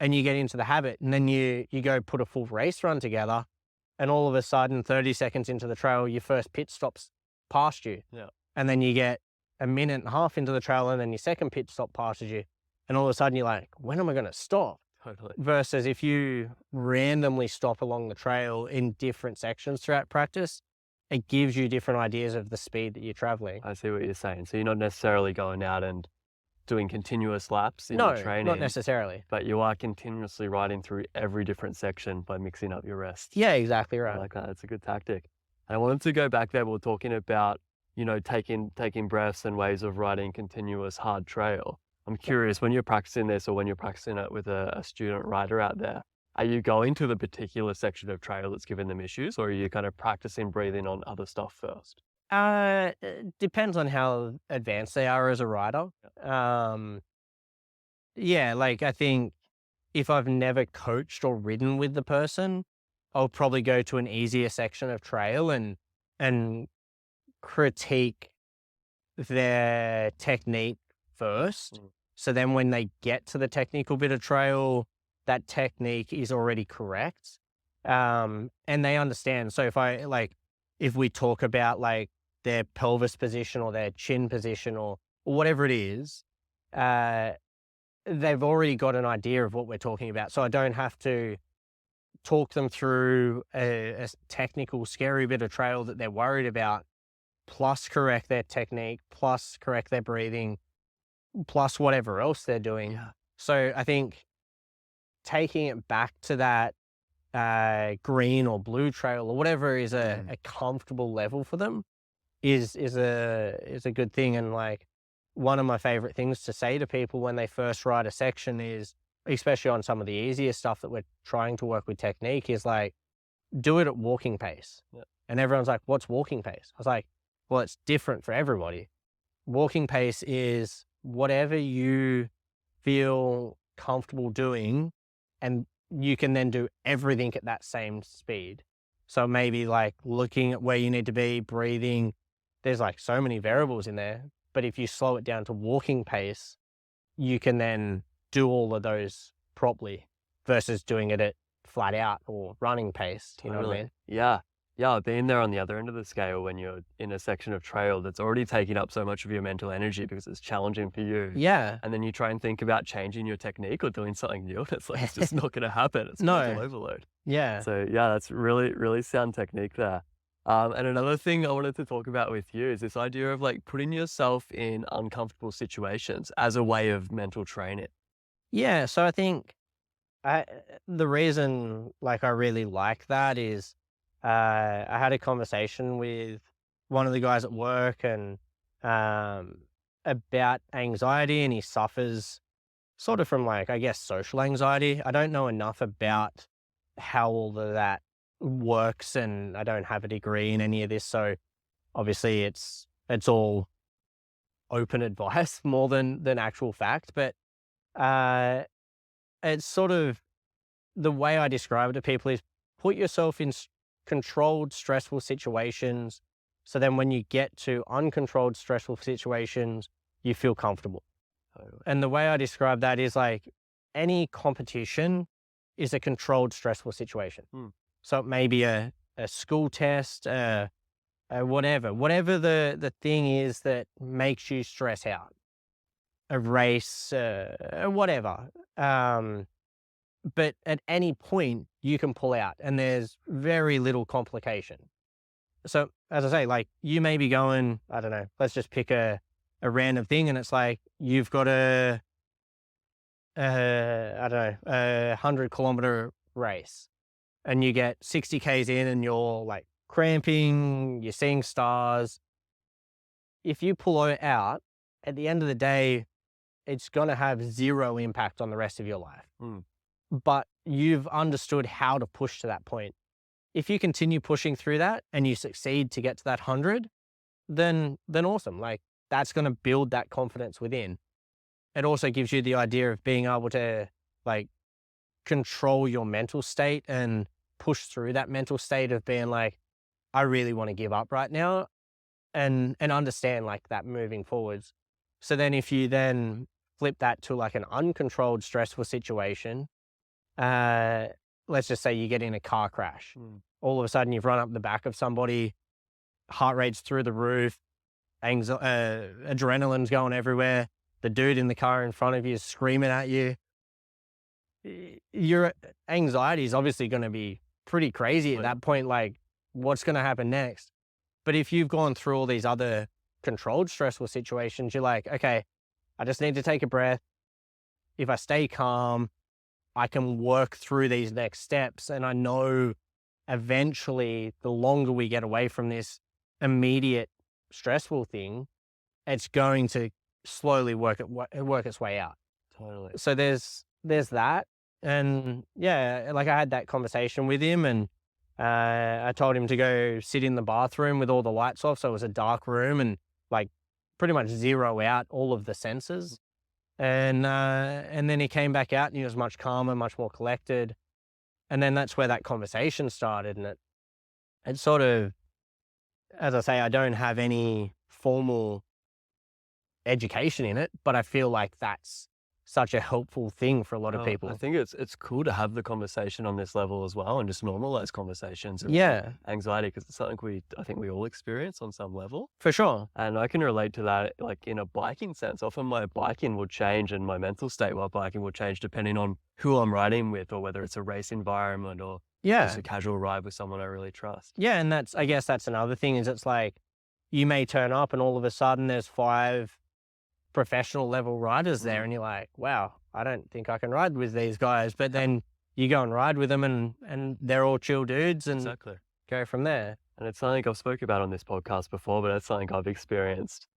And you get into the habit, and then you go put a full race run together, and all of a sudden 30 seconds into the trail, your first pit stops past you. Yeah. And then you get a minute and a half into the trail, and then your second pit stop passes you. And all of a sudden you're like, when am I going to stop? Totally. Versus if you randomly stop along the trail in different sections throughout practice, it gives you different ideas of the speed that you're traveling. I see what you're saying. So you're not necessarily going out and doing continuous laps in your No, training, not necessarily. but you are continuously riding through every different section by mixing up your rest. Yeah, exactly I right. like that. That's a good tactic. And I wanted to go back there. We were talking about, taking breaths and ways of riding continuous hard trail. I'm curious, when you're practicing this or when you're practicing it with a student rider out there, are you going to the particular section of trail that's giving them issues, or are you kind of practicing breathing on other stuff first? Depends on how advanced they are as a rider. Yeah, like I think if I've never coached or ridden with the person, I'll probably go to an easier section of trail and critique their technique first. So then when they get to the technical bit of trail, that technique is already correct. And they understand. So if we talk about like their pelvis position or their chin position or whatever it is, they've already got an idea of what we're talking about. So I don't have to talk them through a technical, scary bit of trail that they're worried about, plus correct their technique, plus correct their breathing, plus whatever else they're doing. Yeah. So I think taking it back to that green or blue trail or whatever is a comfortable level for them is a good thing. And like one of my favorite things to say to people when they first ride a section is, especially on some of the easier stuff that we're trying to work with technique, is like, do it at walking pace. Yeah. And everyone's like, what's walking pace? I was like, well, it's different for everybody. Walking pace is whatever you feel comfortable doing, and you can then do everything at that same speed. So maybe like looking at where you need to be, breathing, there's like so many variables in there. But if you slow it down to walking pace, you can then do all of those properly versus doing it at flat out or running pace. You know what I mean? Yeah. Yeah, being there on the other end of the scale when you're in a section of trail that's already taking up so much of your mental energy because it's challenging for you. Yeah. And then you try and think about changing your technique or doing something new, and it's like, it's just not going to happen. It's No. mental overload. Yeah. So yeah, that's really, really sound technique there. And another thing I wanted to talk about with you is this idea of like putting yourself in uncomfortable situations as a way of mental training. Yeah. So I think the reason like I really like that is I had a conversation with one of the guys at work and about anxiety, and he suffers sort of from like, I guess, social anxiety. I don't know enough about how all of that works, and I don't have a degree in any of this. So obviously it's all open advice more than actual fact. But it's sort of the way I describe it to people is put yourself in controlled, stressful situations. So then when you get to uncontrolled, stressful situations, you feel comfortable. And the way I describe that is like any competition is a controlled, stressful situation. So it may be a school test, whatever the thing is that makes you stress out, a race, whatever. But at any point you can pull out and there's very little complication. So as I say, like you may be going, I don't know, let's just pick a random thing, and it's like you've got a 100-kilometer race and you get 60 Ks in and you're like cramping, you're seeing stars. If you pull out, at the end of the day, it's going to have zero impact on the rest of your life. But you've understood how to push to that point. If you continue pushing through that and you succeed to get to that 100, then awesome. Like that's going to build that confidence within. It also gives you the idea of being able to like control your mental state and push through that mental state of being like, I really want to give up right now, and understand like that moving forwards. So then if you then flip that to like an uncontrolled, stressful situation, let's just say you get in a car crash. All of a sudden you've run up the back of somebody, heart rate's through the roof, adrenaline's going everywhere. The dude in the car in front of you is screaming at you. Your anxiety is obviously going to be pretty crazy at that point. Like, what's going to happen next? But if you've gone through all these other controlled stressful situations, you're like, okay, I just need to take a breath. If I stay calm, I can work through these next steps. And I know eventually the longer we get away from this immediate stressful thing, it's going to slowly work its way out. Totally. So there's that. And yeah, like I had that conversation with him, and I told him to go sit in the bathroom with all the lights off. So it was a dark room, and like pretty much zero out all of the senses. And then he came back out and he was much calmer, much more collected. And then that's where that conversation started. And it sort of, as I say, I don't have any formal education in it, but I feel like that's such a helpful thing for a lot of people. I think it's cool to have the conversation on this level as well, and just normalize conversations around Yeah, anxiety, because it's something I think we all experience on some level. for sure. And I can relate to that, like in a biking sense. Often my biking will change and my mental state while biking will change depending on who I'm riding with, or whether it's a race environment or Yeah. just a casual ride with someone I really trust. Yeah, and I guess that's another thing, is it's like you may turn up and all of a sudden there's 5 professional level riders there, and you're like, wow, I don't think I can ride with these guys. But then you go and ride with them and they're all chill dudes, and Exactly. go from there. And it's something I've spoken about on this podcast before, but it's something I've experienced,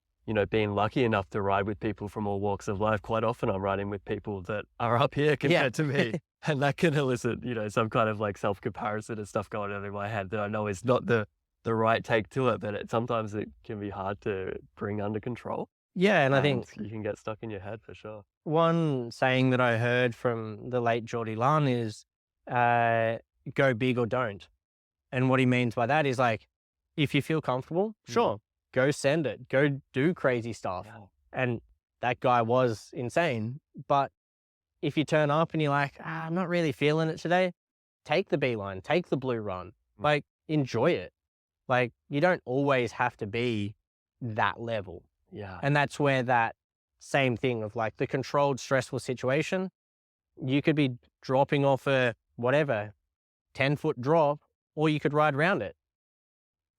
being lucky enough to ride with people from all walks of life. Quite often I'm riding with people that are up here compared to me. And that can elicit, some kind of like self-comparison and stuff going on in my head that I know is not the right take to it, but sometimes it can be hard to bring under control. Yeah, and I think you can get stuck in your head for sure. one saying that I heard from the late Geordie Lunn is go big or don't. And what he means by that is like, if you feel comfortable, sure, go send it, go do crazy stuff. Yeah. And that guy was insane. But if you turn up and you're like, I'm not really feeling it today, take the beeline, take the blue run, like enjoy it. Like you don't always have to be that level. Yeah. And that's where that same thing of like the controlled stressful situation, you could be dropping off a 10-foot drop, or you could ride around it.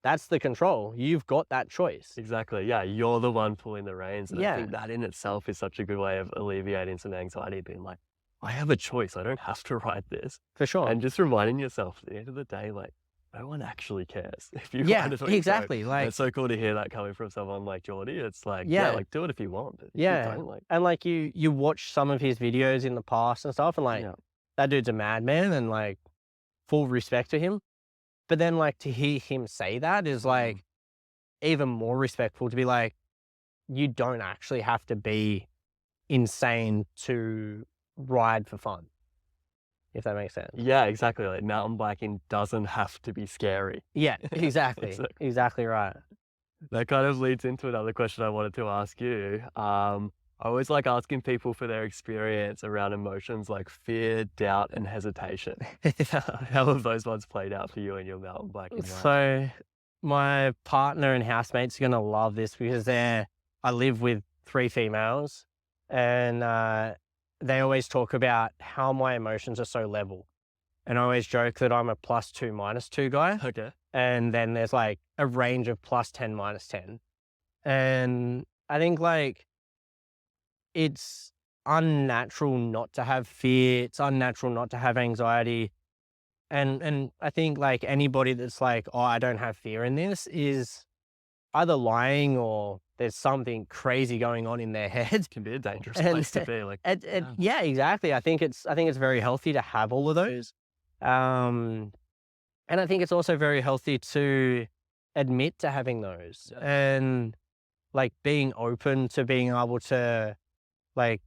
That's the control. You've got that choice. Exactly. Yeah. You're the one pulling the reins. And Yeah. I think that in itself is such a good way of alleviating some anxiety, being like, I have a choice. I don't have to ride this. For sure. And just reminding yourself at the end of the day, like, no one actually cares if you Yeah, ride it or you exactly. don't. Like, And it's so cool to hear that coming from someone like Geordie. It's like, Yeah. like do it if you want. But if you Yeah. don't, like, and like you watch some of his videos in the past and stuff, and like yeah. that dude's a madman, and like full respect to him. But then like to hear him say that is like even more respectful, to be like, you don't actually have to be insane to ride for fun, if that makes sense. Yeah, exactly. Like mountain biking doesn't have to be scary. Yeah, exactly. Exactly. Exactly right. That kind of leads into another question I wanted to ask you. I always like asking people for their experience around emotions like fear, doubt, and hesitation. How have those ones played out for you in your mountain biking life? So my partner and housemates are going to love this, because I live with 3 females, and they always talk about how my emotions are so level. And I always joke that I'm a +2, -2 guy. Okay. And then there's like a range of +10, -10. And I think like it's unnatural not to have fear. It's unnatural not to have anxiety. And I think like anybody that's like, oh, I don't have fear in this, is either lying or there's something crazy going on in their head. It can be a dangerous place to be. Like, Yeah, exactly. I think it's very healthy to have all of those. And I think it's also very healthy to admit to having those, and like being open to being able to, like,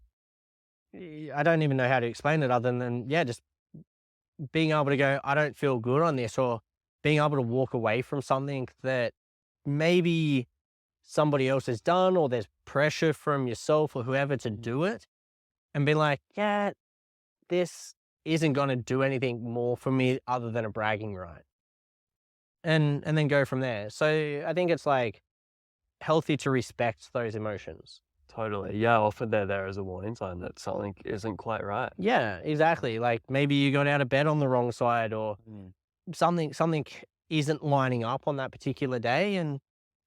I don't even know how to explain it other than, just being able to go, I don't feel good on this, or being able to walk away from something that maybe somebody else has done, or there's pressure from yourself or whoever to do it, and be like, yeah, this isn't going to do anything more for me other than a bragging right. And then go from there. So I think it's like healthy to respect those emotions. totally. Yeah, often they're there as a warning sign that something isn't quite right. Yeah, exactly. Like maybe you got out of bed on the wrong side, or something isn't lining up on that particular day. And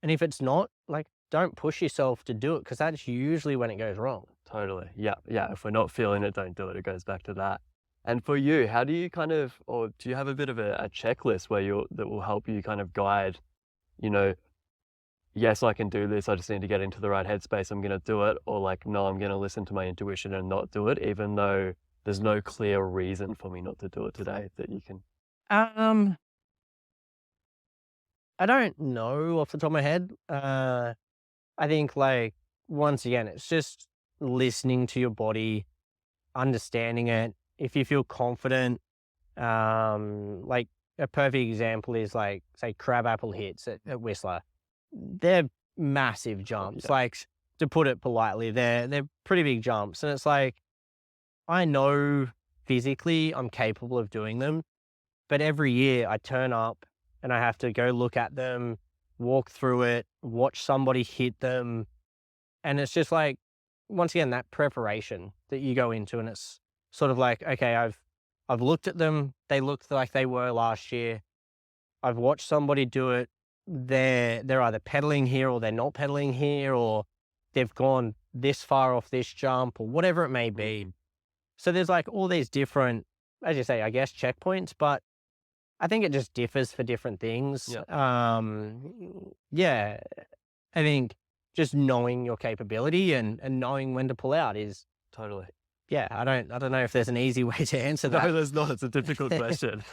if it's not, like, don't push yourself to do it, because that's usually when it goes wrong. Totally. Yeah. Yeah. If we're not feeling it, don't do it. It goes back to that. And for you, how do you kind of, or do you have a bit of a checklist where that will help you kind of guide, you know, yes, I can do this. I just need to get into the right headspace. I'm going to do it. Or like, no, I'm going to listen to my intuition and not do it, even though there's no clear reason for me not to do it today that you can. I don't know off the top of my head. I think, like, once again, it's just listening to your body, understanding it. If you feel confident, like a perfect example is, like, say, crabapple hits at Whistler. They're massive jumps. Yeah. Like, to put it politely, they're pretty big jumps. And it's like, I know physically I'm capable of doing them, but every year I turn up and I have to go look at them, walk through it, watch somebody hit them. And it's just like, once again, that preparation that you go into, and it's sort of like, okay, I've looked at them. They looked like they were last year. I've watched somebody do it. They're either pedaling here or they're not pedaling here, or they've gone this far off this jump, or whatever it may be. So there's like all these different, as you say, I guess, checkpoints, but I think it just differs for different things. Yeah. Yeah, I think just knowing your capability and knowing when to pull out is Totally. yeah. I don't know if there's an easy way to answer that. No, there's not. It's a difficult question.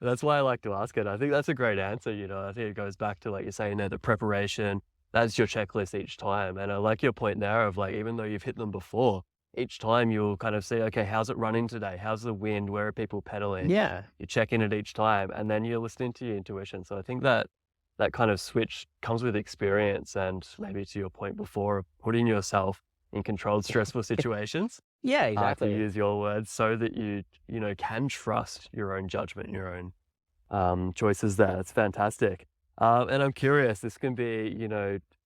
That's why I like to ask it. I think that's a great answer. I think it goes back to, like you're saying there, the preparation. That's your checklist each time. And I like your point there of, like, even though you've hit them before, each time you'll kind of see, okay, how's it running today? How's the wind? Where are people pedaling? Yeah, You're checking it each time, and then you're listening to your intuition. So I think that kind of switch comes with experience, and maybe to your point before, putting yourself in controlled, stressful situations. yeah, To exactly. use your words, so that you can trust your own judgment, your own choices there. It's fantastic. And I'm curious, this can be,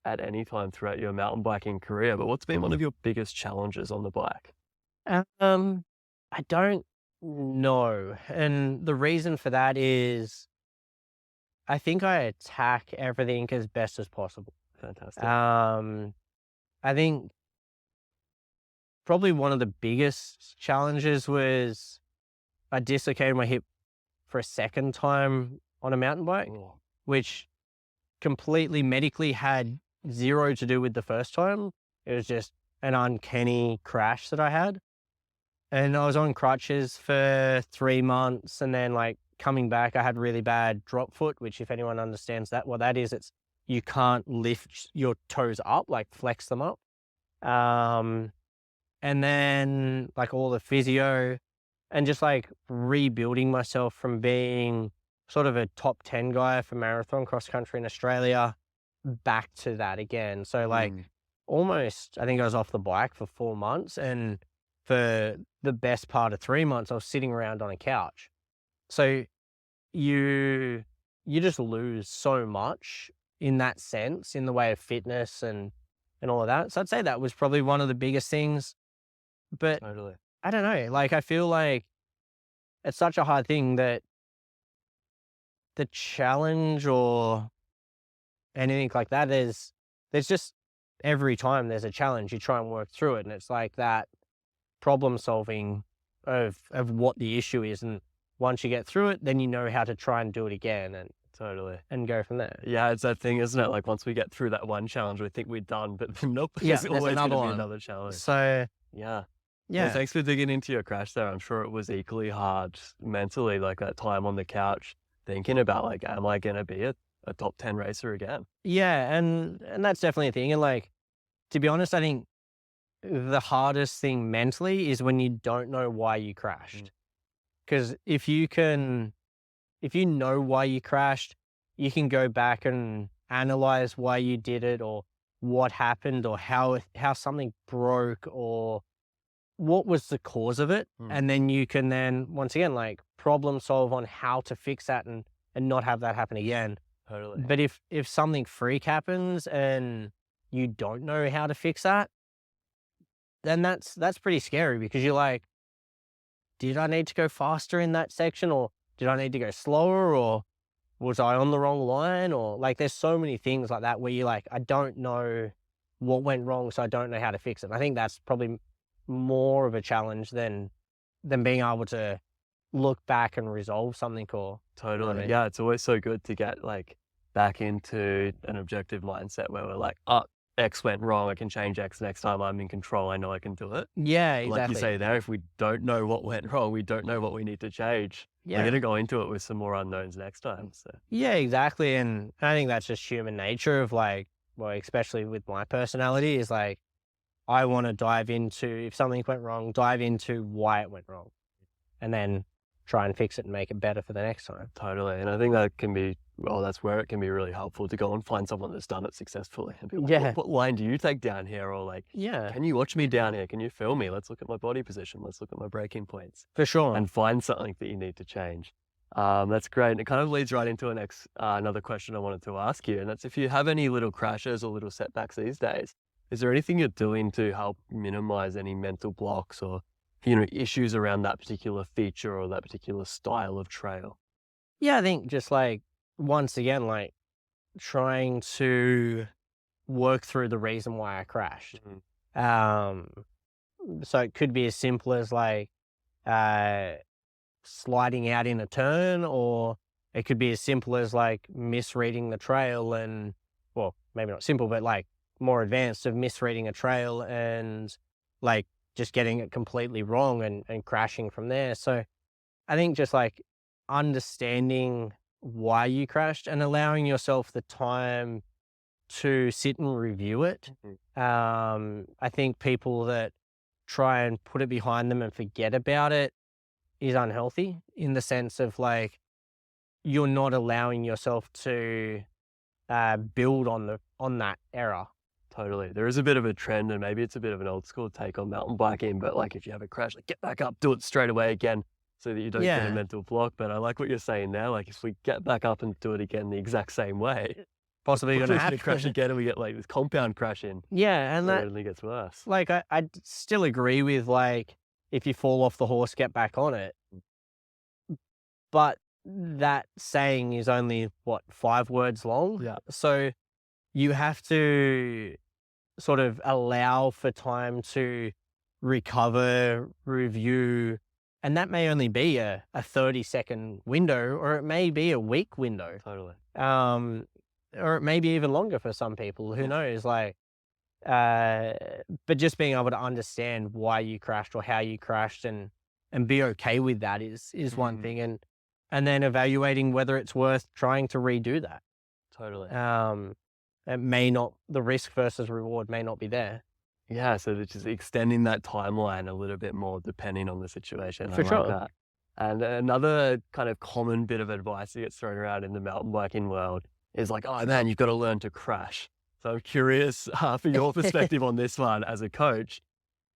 at any time throughout your mountain biking career, but what's been one of your biggest challenges on the bike? I don't know, and the reason for that is I think I attack everything as best as possible. Fantastic. I think probably one of the biggest challenges was I dislocated my hip for a second time on a mountain bike, Oh, which completely medically had zero to do with the first time. It was just an uncanny crash that I had. And I was on crutches for 3 months, and then, like, coming back, I had really bad drop foot, which, if anyone understands that, what that is, it's you can't lift your toes up, like flex them up. And then, like, all the physio and just, like, rebuilding myself from being sort of a top 10 guy for marathon cross country in Australia back to that again. So, like, almost, I think I was off the bike for 4 months, and for the best part of 3 months, I was sitting around on a couch. So you just lose so much in that sense, in the way of fitness and all of that. So I'd say that was probably one of the biggest things. But totally. I don't know, like, I feel like it's such a hard thing that the challenge or anything like that is, there's just, every time there's a challenge, you try and work through it. And it's like that problem solving of what the issue is. And once you get through it, then you know how to try and do it again Totally. and go from there. Yeah, it's that thing, isn't it? Like, once we get through that one challenge, we think we're done, but nope, Yeah, there's there's always going another to be one. another challenge. So Yeah. yeah, Well, thanks for digging into your crash there. I'm sure it was equally hard mentally, like that time on the couch, thinking about, like, am I going to be a top 10 racer again? yeah, and that's definitely a thing. And, like, to be honest, I think the hardest thing mentally is when you don't know why you crashed. Because if you know why you crashed, you can go back and analyze why you did it, or what happened, or how something broke, or what was the cause of it. And then you can then, once again, like, problem solve on how to fix that and not have that happen again. Totally. But if something freak happens and you don't know how to fix that, then that's pretty scary, because you're like, did I need to go faster in that section, or did I need to go slower, or was I on the wrong line? Or like, there's so many things like that where you're like, I don't know what went wrong, so I don't know how to fix it. And I think that's probably more of a challenge than being able to look back and resolve something. Or Totally. I mean? Yeah, it's always so good to get like back into an objective mindset where we're like, oh, X went wrong. I can change X next time. I'm in control. I know I can do it. Yeah, But like you exactly. say there, if we don't know what went wrong, we don't know what we need to change. We're Yeah. going to go into it with some more unknowns next time. So Yeah, exactly. And I think that's just human nature of like, well, especially with my personality, is like, I want to dive into, if something went wrong, dive into why it went wrong, and then try and fix it and make it better for the next time. totally. And I think that can be, well, that's where it can be really helpful to go and find someone that's done it successfully. And be like, Yeah. what line do you take down here? Or like, Yeah, can you watch me down here? Can you film me? Let's look at my body position. Let's look at my braking points. for sure. And find something that you need to change. That's great. And it kind of leads right into another question I wanted to ask you. And that's, if you have any little crashes or little setbacks these days, is there anything you're doing to help minimize any mental blocks or, issues around that particular feature or that particular style of trail? Yeah, I think just like, once again, like trying to work through the reason why I crashed. So it could be as simple as like sliding out in a turn, or it could be as simple as like misreading the trail and, well, maybe not simple, but like more advanced, of misreading a trail and like just getting it completely wrong and crashing from there. So I think just like understanding why you crashed and allowing yourself the time to sit and review it. I think people that try and put it behind them and forget about it is unhealthy, in the sense of like, you're not allowing yourself to build on that error. Totally. There is a bit of a trend, and maybe it's a bit of an old school take on mountain biking, but like, if you have a crash, like, get back up, do it straight away again, so that you don't get a Yeah. mental block. But I like what you're saying now. Like, if we get back up and do it again the exact same way, Possibly we're going to gonna happen. crash again, and we get like this compound crash in. Yeah, and Where that, it only gets worse. like, I still agree with like, if you fall off the horse, get back on it. But that saying is only, what, 5 words long? Yeah. So you have to sort of allow for time to recover, review, and that may only be a 30-second window, or it may be a week window. Totally. Or it may be even longer for some people, who knows, like, but just being able to understand why you crashed or how you crashed and be okay with that is one thing. And then evaluating whether it's worth trying to redo that. Totally. It may not, the risk versus reward may not be there. Yeah, so it's just extending that timeline a little bit more depending on the situation. For I like sure. that. And another kind of common bit of advice that gets thrown around in the mountain biking world is like, oh man, you've got to learn to crash. So I'm curious for your perspective on this one as a coach.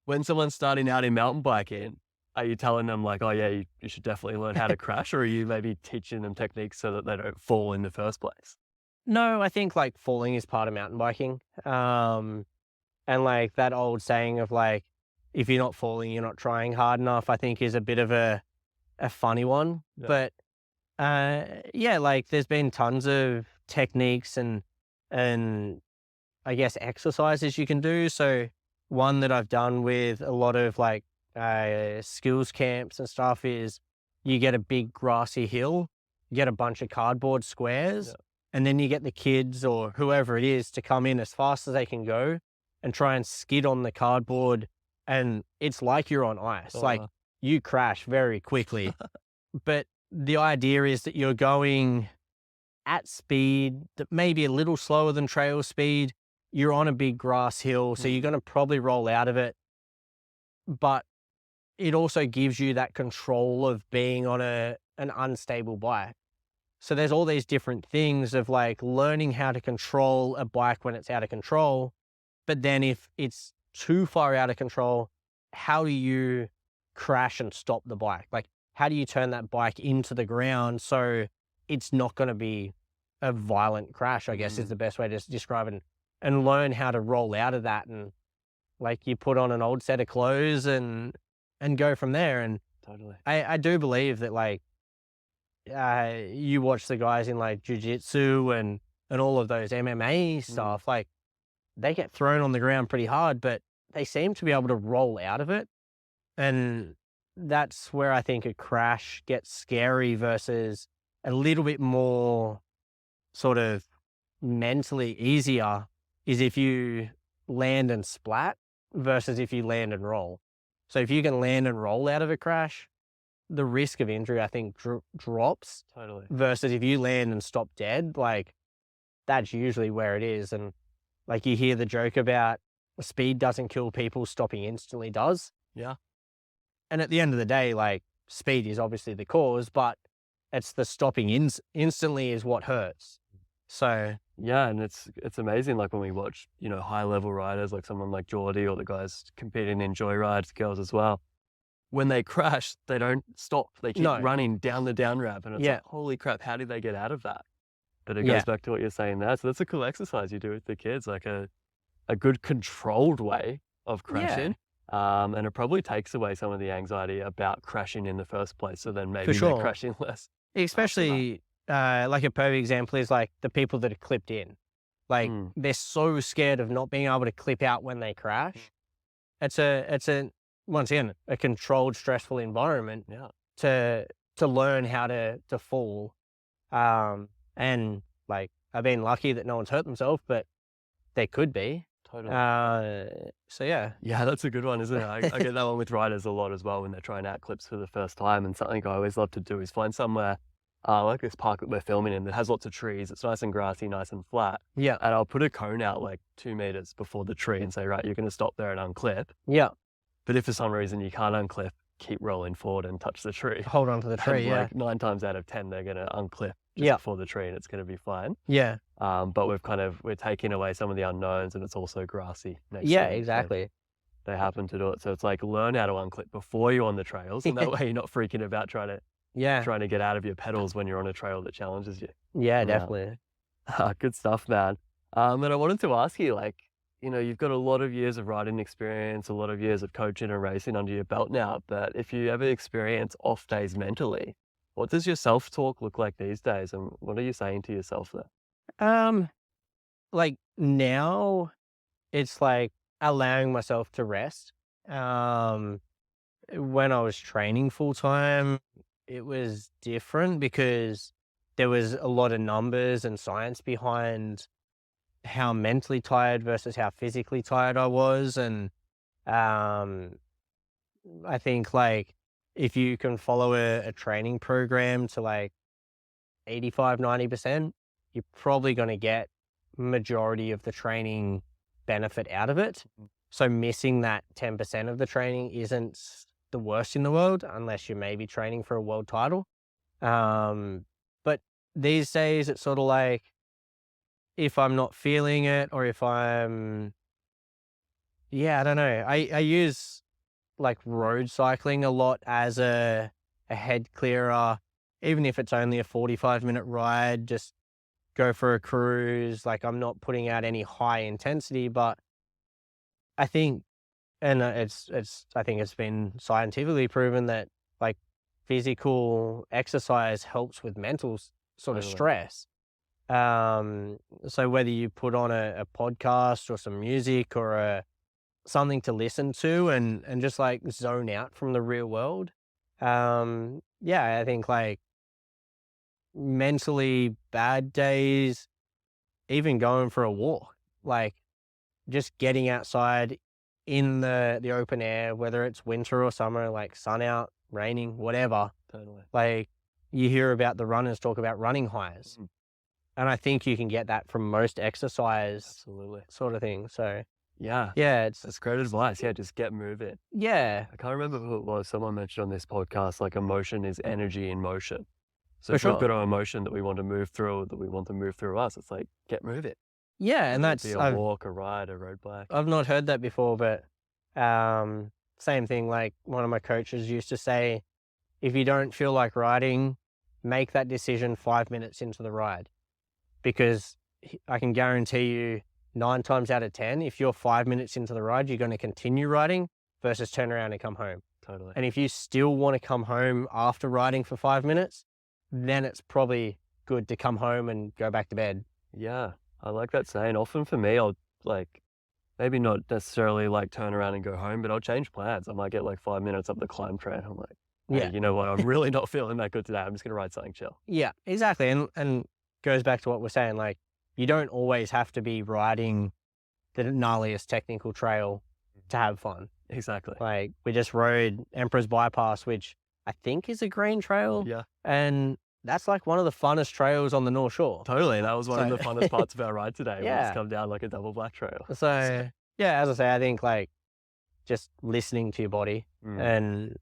When someone's starting out in mountain biking, are you telling them like, oh yeah, you should definitely learn how to crash, or are you maybe teaching them techniques so that they don't fall in the first place? No, I think like falling is part of mountain biking. And like that old saying of like, if you're not falling, you're not trying hard enough, I think is a bit of a funny one. Yeah. But yeah, like there's been tons of techniques and I guess exercises you can do. So one that I've done with a lot of like skills camps and stuff is, you get a big grassy hill, you get a bunch of cardboard squares, and then you get the kids or whoever it is to come in as fast as they can go and try and skid on the cardboard. And it's like you're on ice. Like you crash very quickly. But the idea is that you're going at speed that may be a little slower than trail speed. You're on a big grass hill, so you're going to probably roll out of it. But it also gives you that control of being on an unstable bike. So there's all these different things of like learning how to control a bike when it's out of control. But then if it's too far out of control, how do you crash and stop the bike? Like, how do you turn that bike into the ground so it's not going to be a violent crash, I guess is the best way to describe it, and learn how to roll out of that. And like you put on an old set of clothes and go from there. And Totally. I do believe that like you watch the guys in like jiu-jitsu and all of those MMA stuff, like they get thrown on the ground pretty hard, but they seem to be able to roll out of it. And that's where I think a crash gets scary versus a little bit more sort of mentally easier is if you land and splat versus if you land and roll. So if you can land and roll out of a crash, the risk of injury, I think, drops. Totally. Versus if you land and stop dead, like that's usually where it is. And like you hear the joke about speed doesn't kill people, stopping instantly does. Yeah. And at the end of the day, like speed is obviously the cause, but it's the stopping instantly is what hurts. So yeah, and it's amazing. Like when we watch, high level riders, like someone like Geordie or the guys competing in joyrides, girls as well. When they crash, they don't stop. They keep running down the down ramp, and it's like, holy crap, how did they get out of that? But it goes back to what you're saying there. So that's a cool exercise you do with the kids, like a good controlled way of crashing. And it probably takes away some of the anxiety about crashing in the first place. So then maybe they're crashing less. Especially like a perfect example is like the people that are clipped in. Like they're so scared of not being able to clip out when they crash. It's a once again, a controlled, stressful environment to learn how to fall. And like, I've been lucky that no one's hurt themselves, but they could be. Totally. So yeah. Yeah, that's a good one, isn't it? I get that one with riders a lot as well when they're trying out clips for the first time. And something I always love to do is find somewhere like this park that we're filming in that has lots of trees. It's nice and grassy, nice and flat. Yeah. And I'll put a cone out like 2 meters before the tree and say, right, you're going to stop there and unclip. Yeah. But if for some reason you can't unclip, keep rolling forward and touch the tree. Hold on to the tree, and like 9 times out of 10, they're going to unclip just before the tree and it's going to be fine. Yeah. But we're taking away some of the unknowns and it's also grassy. Exactly. So they happen to do it. So it's like learn how to unclip before you're on the trails. And that way you're not freaking about trying to get out of your pedals when you're on a trail that challenges you. Yeah, definitely. Good stuff, man. And I wanted to ask you, like, you've got a lot of years of riding experience, a lot of years of coaching and racing under your belt now, but if you ever experience off days mentally, what does your self-talk look like these days? And what are you saying to yourself there? Like now it's like allowing myself to rest. When I was training full time, it was different because there was a lot of numbers and science behind how mentally tired versus how physically tired I was. And I think like if you can follow a training program to like 85, 90%, you're probably going to get majority of the training benefit out of it. So missing that 10% of the training isn't the worst in the world unless you're maybe training for a world title. But these days it's sort of like, if I'm not feeling it or if I'm, I don't know. I use like road cycling a lot as a head clearer, even if it's only a 45-minute ride, just go for a cruise. Like I'm not putting out any high intensity, but I think, and I think it's been scientifically proven that like physical exercise helps with mental sort of stress. So whether you put on a podcast or some music or something to listen to and just like zone out from the real world. I think like mentally bad days, even going for a walk, like just getting outside in the open air, whether it's winter or summer, like sun out, raining, whatever. Totally. Like you hear about the runners talk about running highs. And I think you can get that from most exercise sort of thing. So yeah, that's great advice. Yeah, just get moving. Yeah. I can't remember who it was. Someone mentioned on this podcast, like emotion is energy in motion. So For if sure. we've got an emotion that we want to move through, us, it's like, get moving. Yeah, and that's be a walk, a ride, a road bike. I've not heard that before, but same thing. Like one of my coaches used to say, if you don't feel like riding, make that decision 5 minutes into the ride. Because I can guarantee you 9 times out of 10, if you're 5 minutes into the ride, you're going to continue riding versus turn around and come home. Totally. And if you still want to come home after riding for 5 minutes, then it's probably good to come home and go back to bed. Yeah, I like that saying. Often for me, I'll like maybe not necessarily like turn around and go home, but I'll change plans. I might get like 5 minutes up the climb trail. I'm like, hey, Yeah. you know what? I'm really not feeling that good today. I'm just gonna ride something chill. Yeah, exactly. And goes back to what we're saying, like, you don't always have to be riding the gnarliest technical trail to have fun. Exactly. Like, we just rode Emperor's Bypass, which I think is a green trail. Yeah. And that's like one of the funnest trails on the North Shore. Totally. That was one of the funnest parts of our ride today. Yeah. We just come down like a double black trail. So yeah, as I say, I think like just listening to your body, and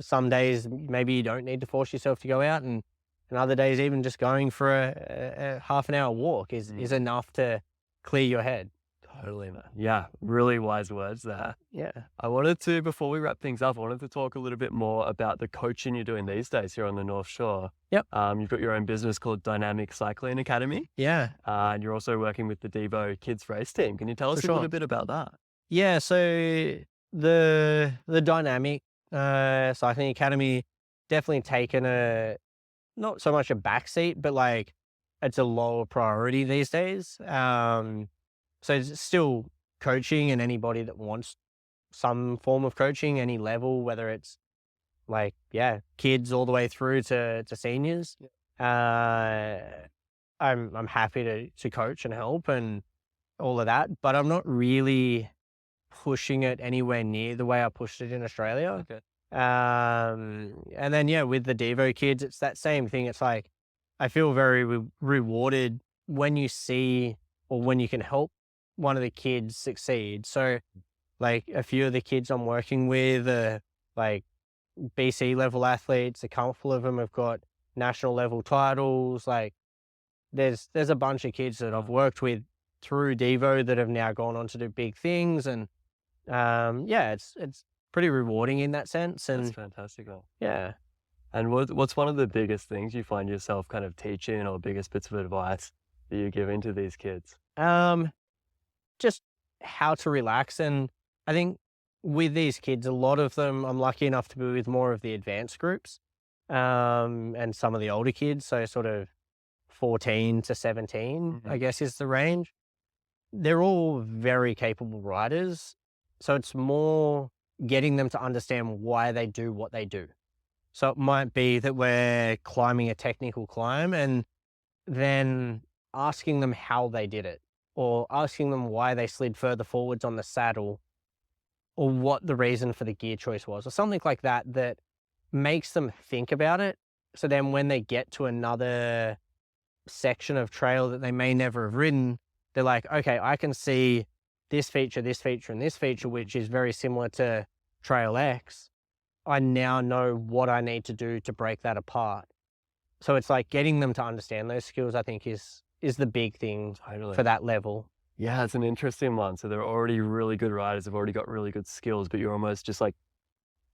some days maybe you don't need to force yourself to go out, and other days even just going for a half an hour walk is enough to clear your head. Totally, man. Yeah, really wise words there. Yeah. I wanted to, before we wrap things up, I wanted to talk a little bit more about the coaching you're doing these days here on the North Shore. Yep. You've got your own business called Dynamic Cycling Academy. Yeah. And you're also working with the DEVO Kids Race Team. Can you tell us a little bit about that? Yeah, so the Dynamic Cycling Academy definitely taken not so much a backseat, but like it's a lower priority these days. So it's still coaching, and anybody that wants some form of coaching, any level, whether it's like, kids all the way through to seniors. I'm happy to coach and help and all of that, but I'm not really pushing it anywhere near the way I pushed it in Australia. Okay. And then, with the DEVO kids, it's that same thing. It's like, I feel very rewarded when you see, or when you can help one of the kids succeed. So like a few of the kids I'm working with are like BC level athletes. A couple of them have got national level titles. Like there's a bunch of kids that I've worked with through DEVO that have now gone on to do big things. And it's pretty rewarding in that sense. And that's fantastic, man. Yeah. And what's one of the biggest things you find yourself kind of teaching, or biggest bits of advice that you give into these kids? Just how to relax. And I think with these kids, a lot of them, I'm lucky enough to be with more of the advanced groups, and some of the older kids. So sort of 14 to 17, I guess is the range. They're all very capable riders. So it's more getting them to understand why they do what they do. So it might be that we're climbing a technical climb, and then asking them how they did it, or asking them why they slid further forwards on the saddle, or what the reason for the gear choice was, or something like that, that makes them think about it. So then when they get to another section of trail that they may never have ridden, they're like, okay, I can see this feature, and this feature, which is very similar to Trail X. I now know what I need to do to break that apart. So it's like getting them to understand those skills, I think, is the big thing for that level. Yeah, it's an interesting one. So they're already really good riders. They've already got really good skills, but you're almost just like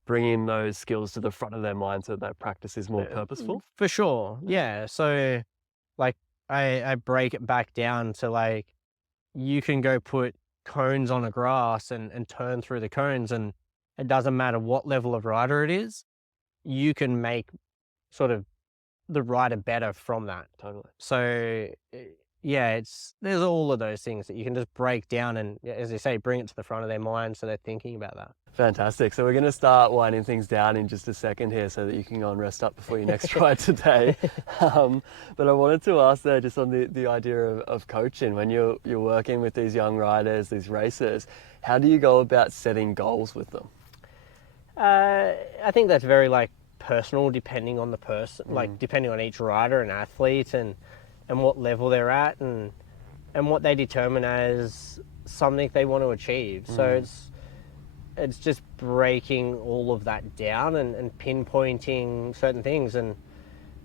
bringing those skills to the front of their mind so that practice is more purposeful. For sure. Yeah. So like I break it back down to like, you can go put cones on a grass and turn through the cones, and it doesn't matter what level of rider it is, you can make sort of the rider better from that. Totally. So there's all of those things that you can just break down and, as you say, bring it to the front of their mind so they're thinking about that. Fantastic. So we're going to start winding things down in just a second here so that you can go and rest up before your next ride today. But I wanted to ask there just on the idea of coaching. When you're working with these young riders, these racers, how do you go about setting goals with them? I think that's very like personal, depending on the person, like depending on each rider and athlete and what level they're at and what they determine as something they want to achieve. So it's just breaking all of that down and pinpointing certain things. And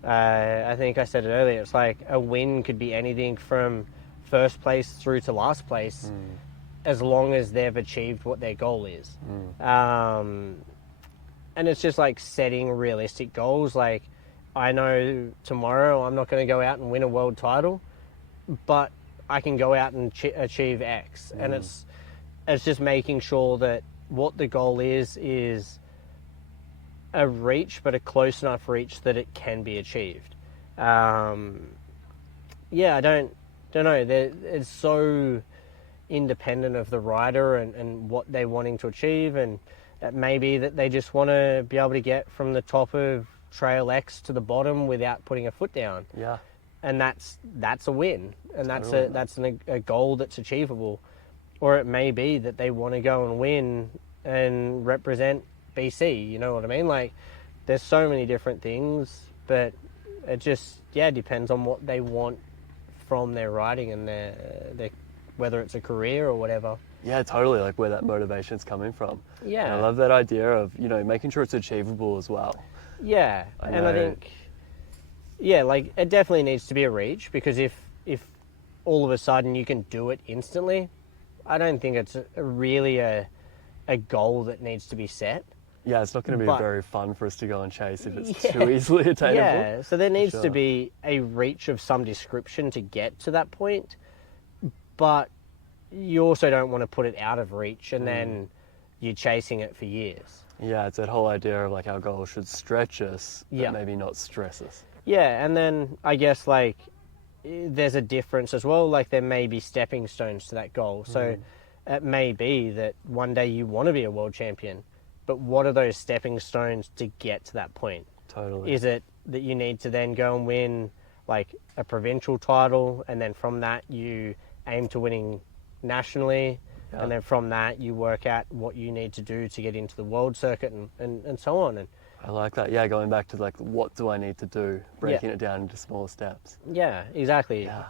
I think I said it earlier, it's like a win could be anything from first place through to last place, as long as they've achieved what their goal is. And it's just like setting realistic goals. Like, I know tomorrow I'm not going to go out and win a world title, but I can go out and achieve X. And it's just making sure that what the goal is a reach, but a close enough reach that it can be achieved. I don't know. It's so independent of the rider and what they're wanting to achieve, and it may be that they just want to be able to get from the top of Trail X to the bottom without putting a foot down. Yeah. And that's a win, and Totally. that's a goal that's achievable. Or it may be that they want to go and win and represent BC, you know what I mean? Like, there's so many different things, but it just, depends on what they want from their riding and their whether it's a career or whatever. Yeah, totally, like where that motivation's coming from. Yeah. And I love that idea of, making sure it's achievable as well. Yeah, I think, like, it definitely needs to be a reach, because if all of a sudden you can do it instantly, I don't think it's really a goal that needs to be set. Yeah, it's not going to be But- very fun for us to go and chase if it's too easily attainable. Yeah, so there needs sure. to be a reach of some description to get to that point, but you also don't want to put it out of reach and then you're chasing it for years. Yeah, it's that whole idea of like our goal should stretch us, Yeah. but maybe not stress us. Yeah, and then I guess like there's a difference as well. Like there may be stepping stones to that goal. So it may be that one day you want to be a world champion, but what are those stepping stones to get to that point? Totally. Is it that you need to then go and win like a provincial title, and then from that you aim to winning nationally, Yeah. and then from that you work out what you need to do to get into the world circuit and so on. And I like that. Yeah, going back to like, what do I need to do? Breaking it down into smaller steps. yeah, exactly. Yeah.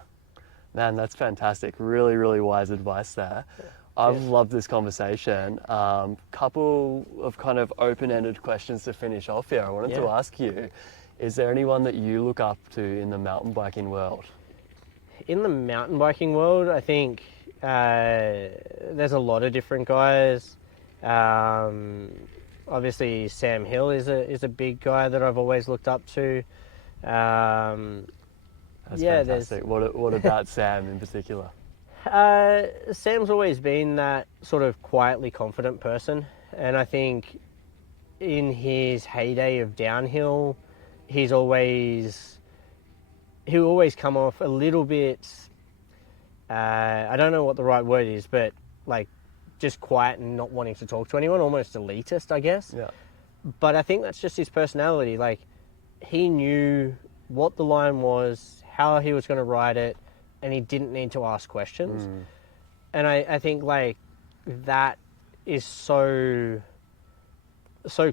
Man, that's fantastic. Really, really wise advice there. I've loved this conversation. Couple of kind of open-ended questions to finish off here. I wanted to ask you, is there anyone that you look up to in the mountain biking world? In the mountain biking world, I think there's a lot of different guys. Obviously, Sam Hill is a big guy that I've always looked up to. That's fantastic. What about Sam in particular? Sam's always been that sort of quietly confident person, and I think in his heyday of downhill, he'll always come off a little bit, I don't know what the right word is, but like just quiet and not wanting to talk to anyone, almost elitist, I guess. Yeah. But I think that's just his personality. Like, he knew what the line was, how he was going to ride it, and he didn't need to ask questions. And I think like that is so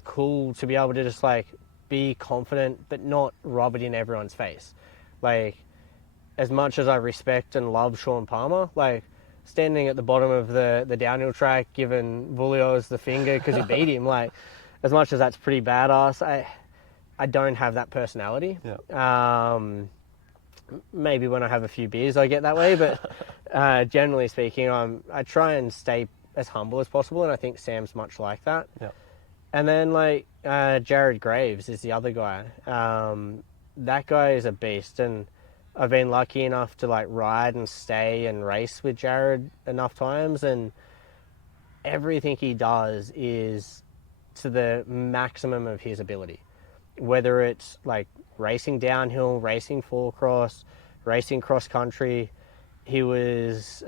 cool to be able to just like be confident but not rub it in everyone's face. Like, as much as I respect and love Sean Palmer, like standing at the bottom of the downhill track giving Vulios the finger because he beat him, like, as much as that's pretty badass, I don't have that personality. Yeah. Maybe when I have a few beers I get that way, but generally speaking, I try and stay as humble as possible, and I think Sam's much like that. Yeah. And then like Jarrad Graves is the other guy. That guy is a beast, and I've been lucky enough to like ride and stay and race with Jarrad enough times, and everything he does is to the maximum of his ability. Whether it's like racing downhill, racing full cross, racing cross country. He was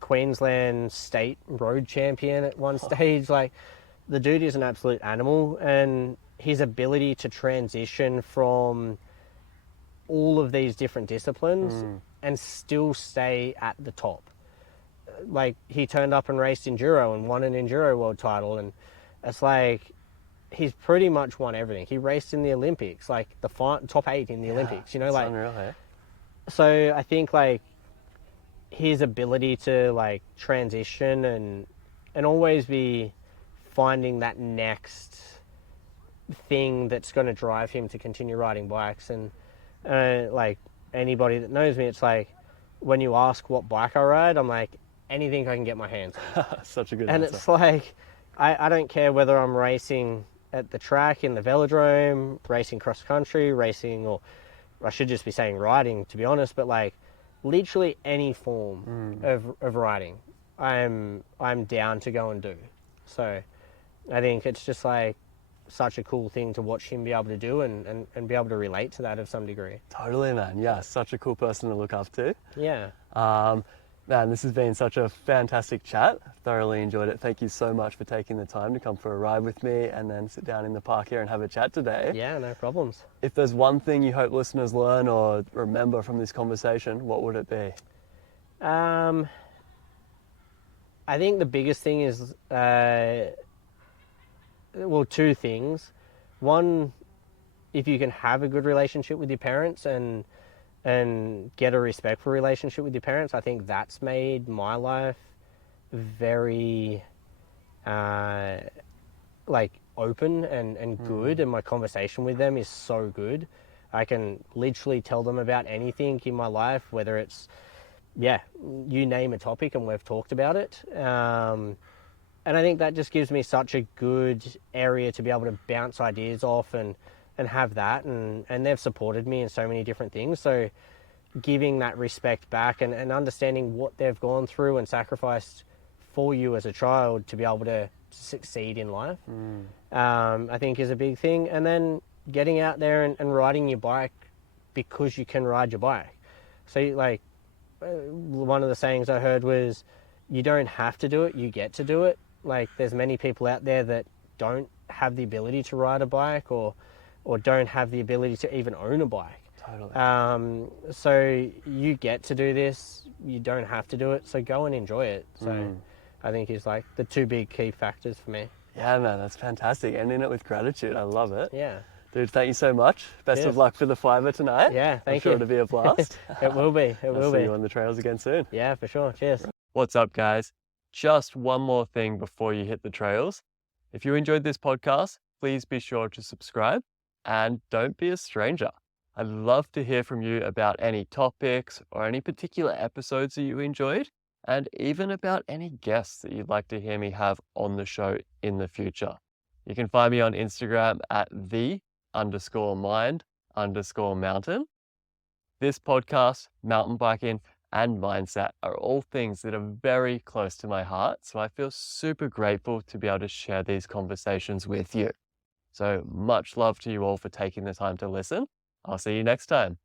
Queensland state road champion at one stage. Like, the dude is an absolute animal, and his ability to transition from all of these different disciplines and still stay at the top. Like, he turned up and raced enduro and won an enduro world title, and it's like, he's pretty much won everything. He raced in the Olympics, like the top 8 in the Olympics, you know, It's like, unreal, eh? so I think like his ability to like transition and always be finding that next thing that's going to drive him to continue riding bikes. And like anybody that knows me, it's like when you ask what bike I ride, I'm like, anything I can get my hands on. Such a good And answer. it's like, I don't care whether I'm racing at the track, in the velodrome, racing cross country, racing, or I should just be saying riding, to be honest, but like literally any form of riding, I'm down to go and do. So I think it's just like such a cool thing to watch him be able to do and be able to relate to that of some degree. Totally, man. Yeah, such a cool person to look up to. Yeah. Man, this has been such a fantastic chat. Thoroughly enjoyed it. Thank you so much for taking the time to come for a ride with me and then sit down in the park here and have a chat today. Yeah, no problems. If there's one thing you hope listeners learn or remember from this conversation, what would it be? I think the biggest thing is, two things. One, if you can have a good relationship with your parents and get a respectful relationship with your parents, I think that's made my life very open and good, and my conversation with them is so good. I can literally tell them about anything in my life, whether it's, you name a topic and we've talked about it. And I think that just gives me such a good area to be able to bounce ideas off and have that, and they've supported me in so many different things. So giving that respect back and understanding what they've gone through and sacrificed for you as a child to be able to succeed in life, I think is a big thing. And then getting out there and riding your bike because you can ride your bike. So like one of the sayings I heard was, you don't have to do it, you get to do it. Like there's many people out there that don't have the ability to ride a bike or don't have the ability to even own a bike. Totally. So you get to do this, you don't have to do it, so go and enjoy it. So I think is like the two big key factors for me. Yeah, man, that's fantastic. Ending it with gratitude. I love it. Yeah. Dude, thank you so much. Best of luck for the 5er tonight. Yeah, thank you. I'm sure it'll be a blast. It will be. It will be. See you on the trails again soon. Yeah, for sure. Cheers. What's up, guys? Just one more thing before you hit the trails. If you enjoyed this podcast, please be sure to subscribe and don't be a stranger. I'd love to hear from you about any topics or any particular episodes that you enjoyed, and even about any guests that you'd like to hear me have on the show in the future. You can find me on Instagram at _mind_mountain. This podcast, mountain biking, and mindset are all things that are very close to my heart, so I feel super grateful to be able to share these conversations with you. So much love to you all for taking the time to listen. I'll see you next time.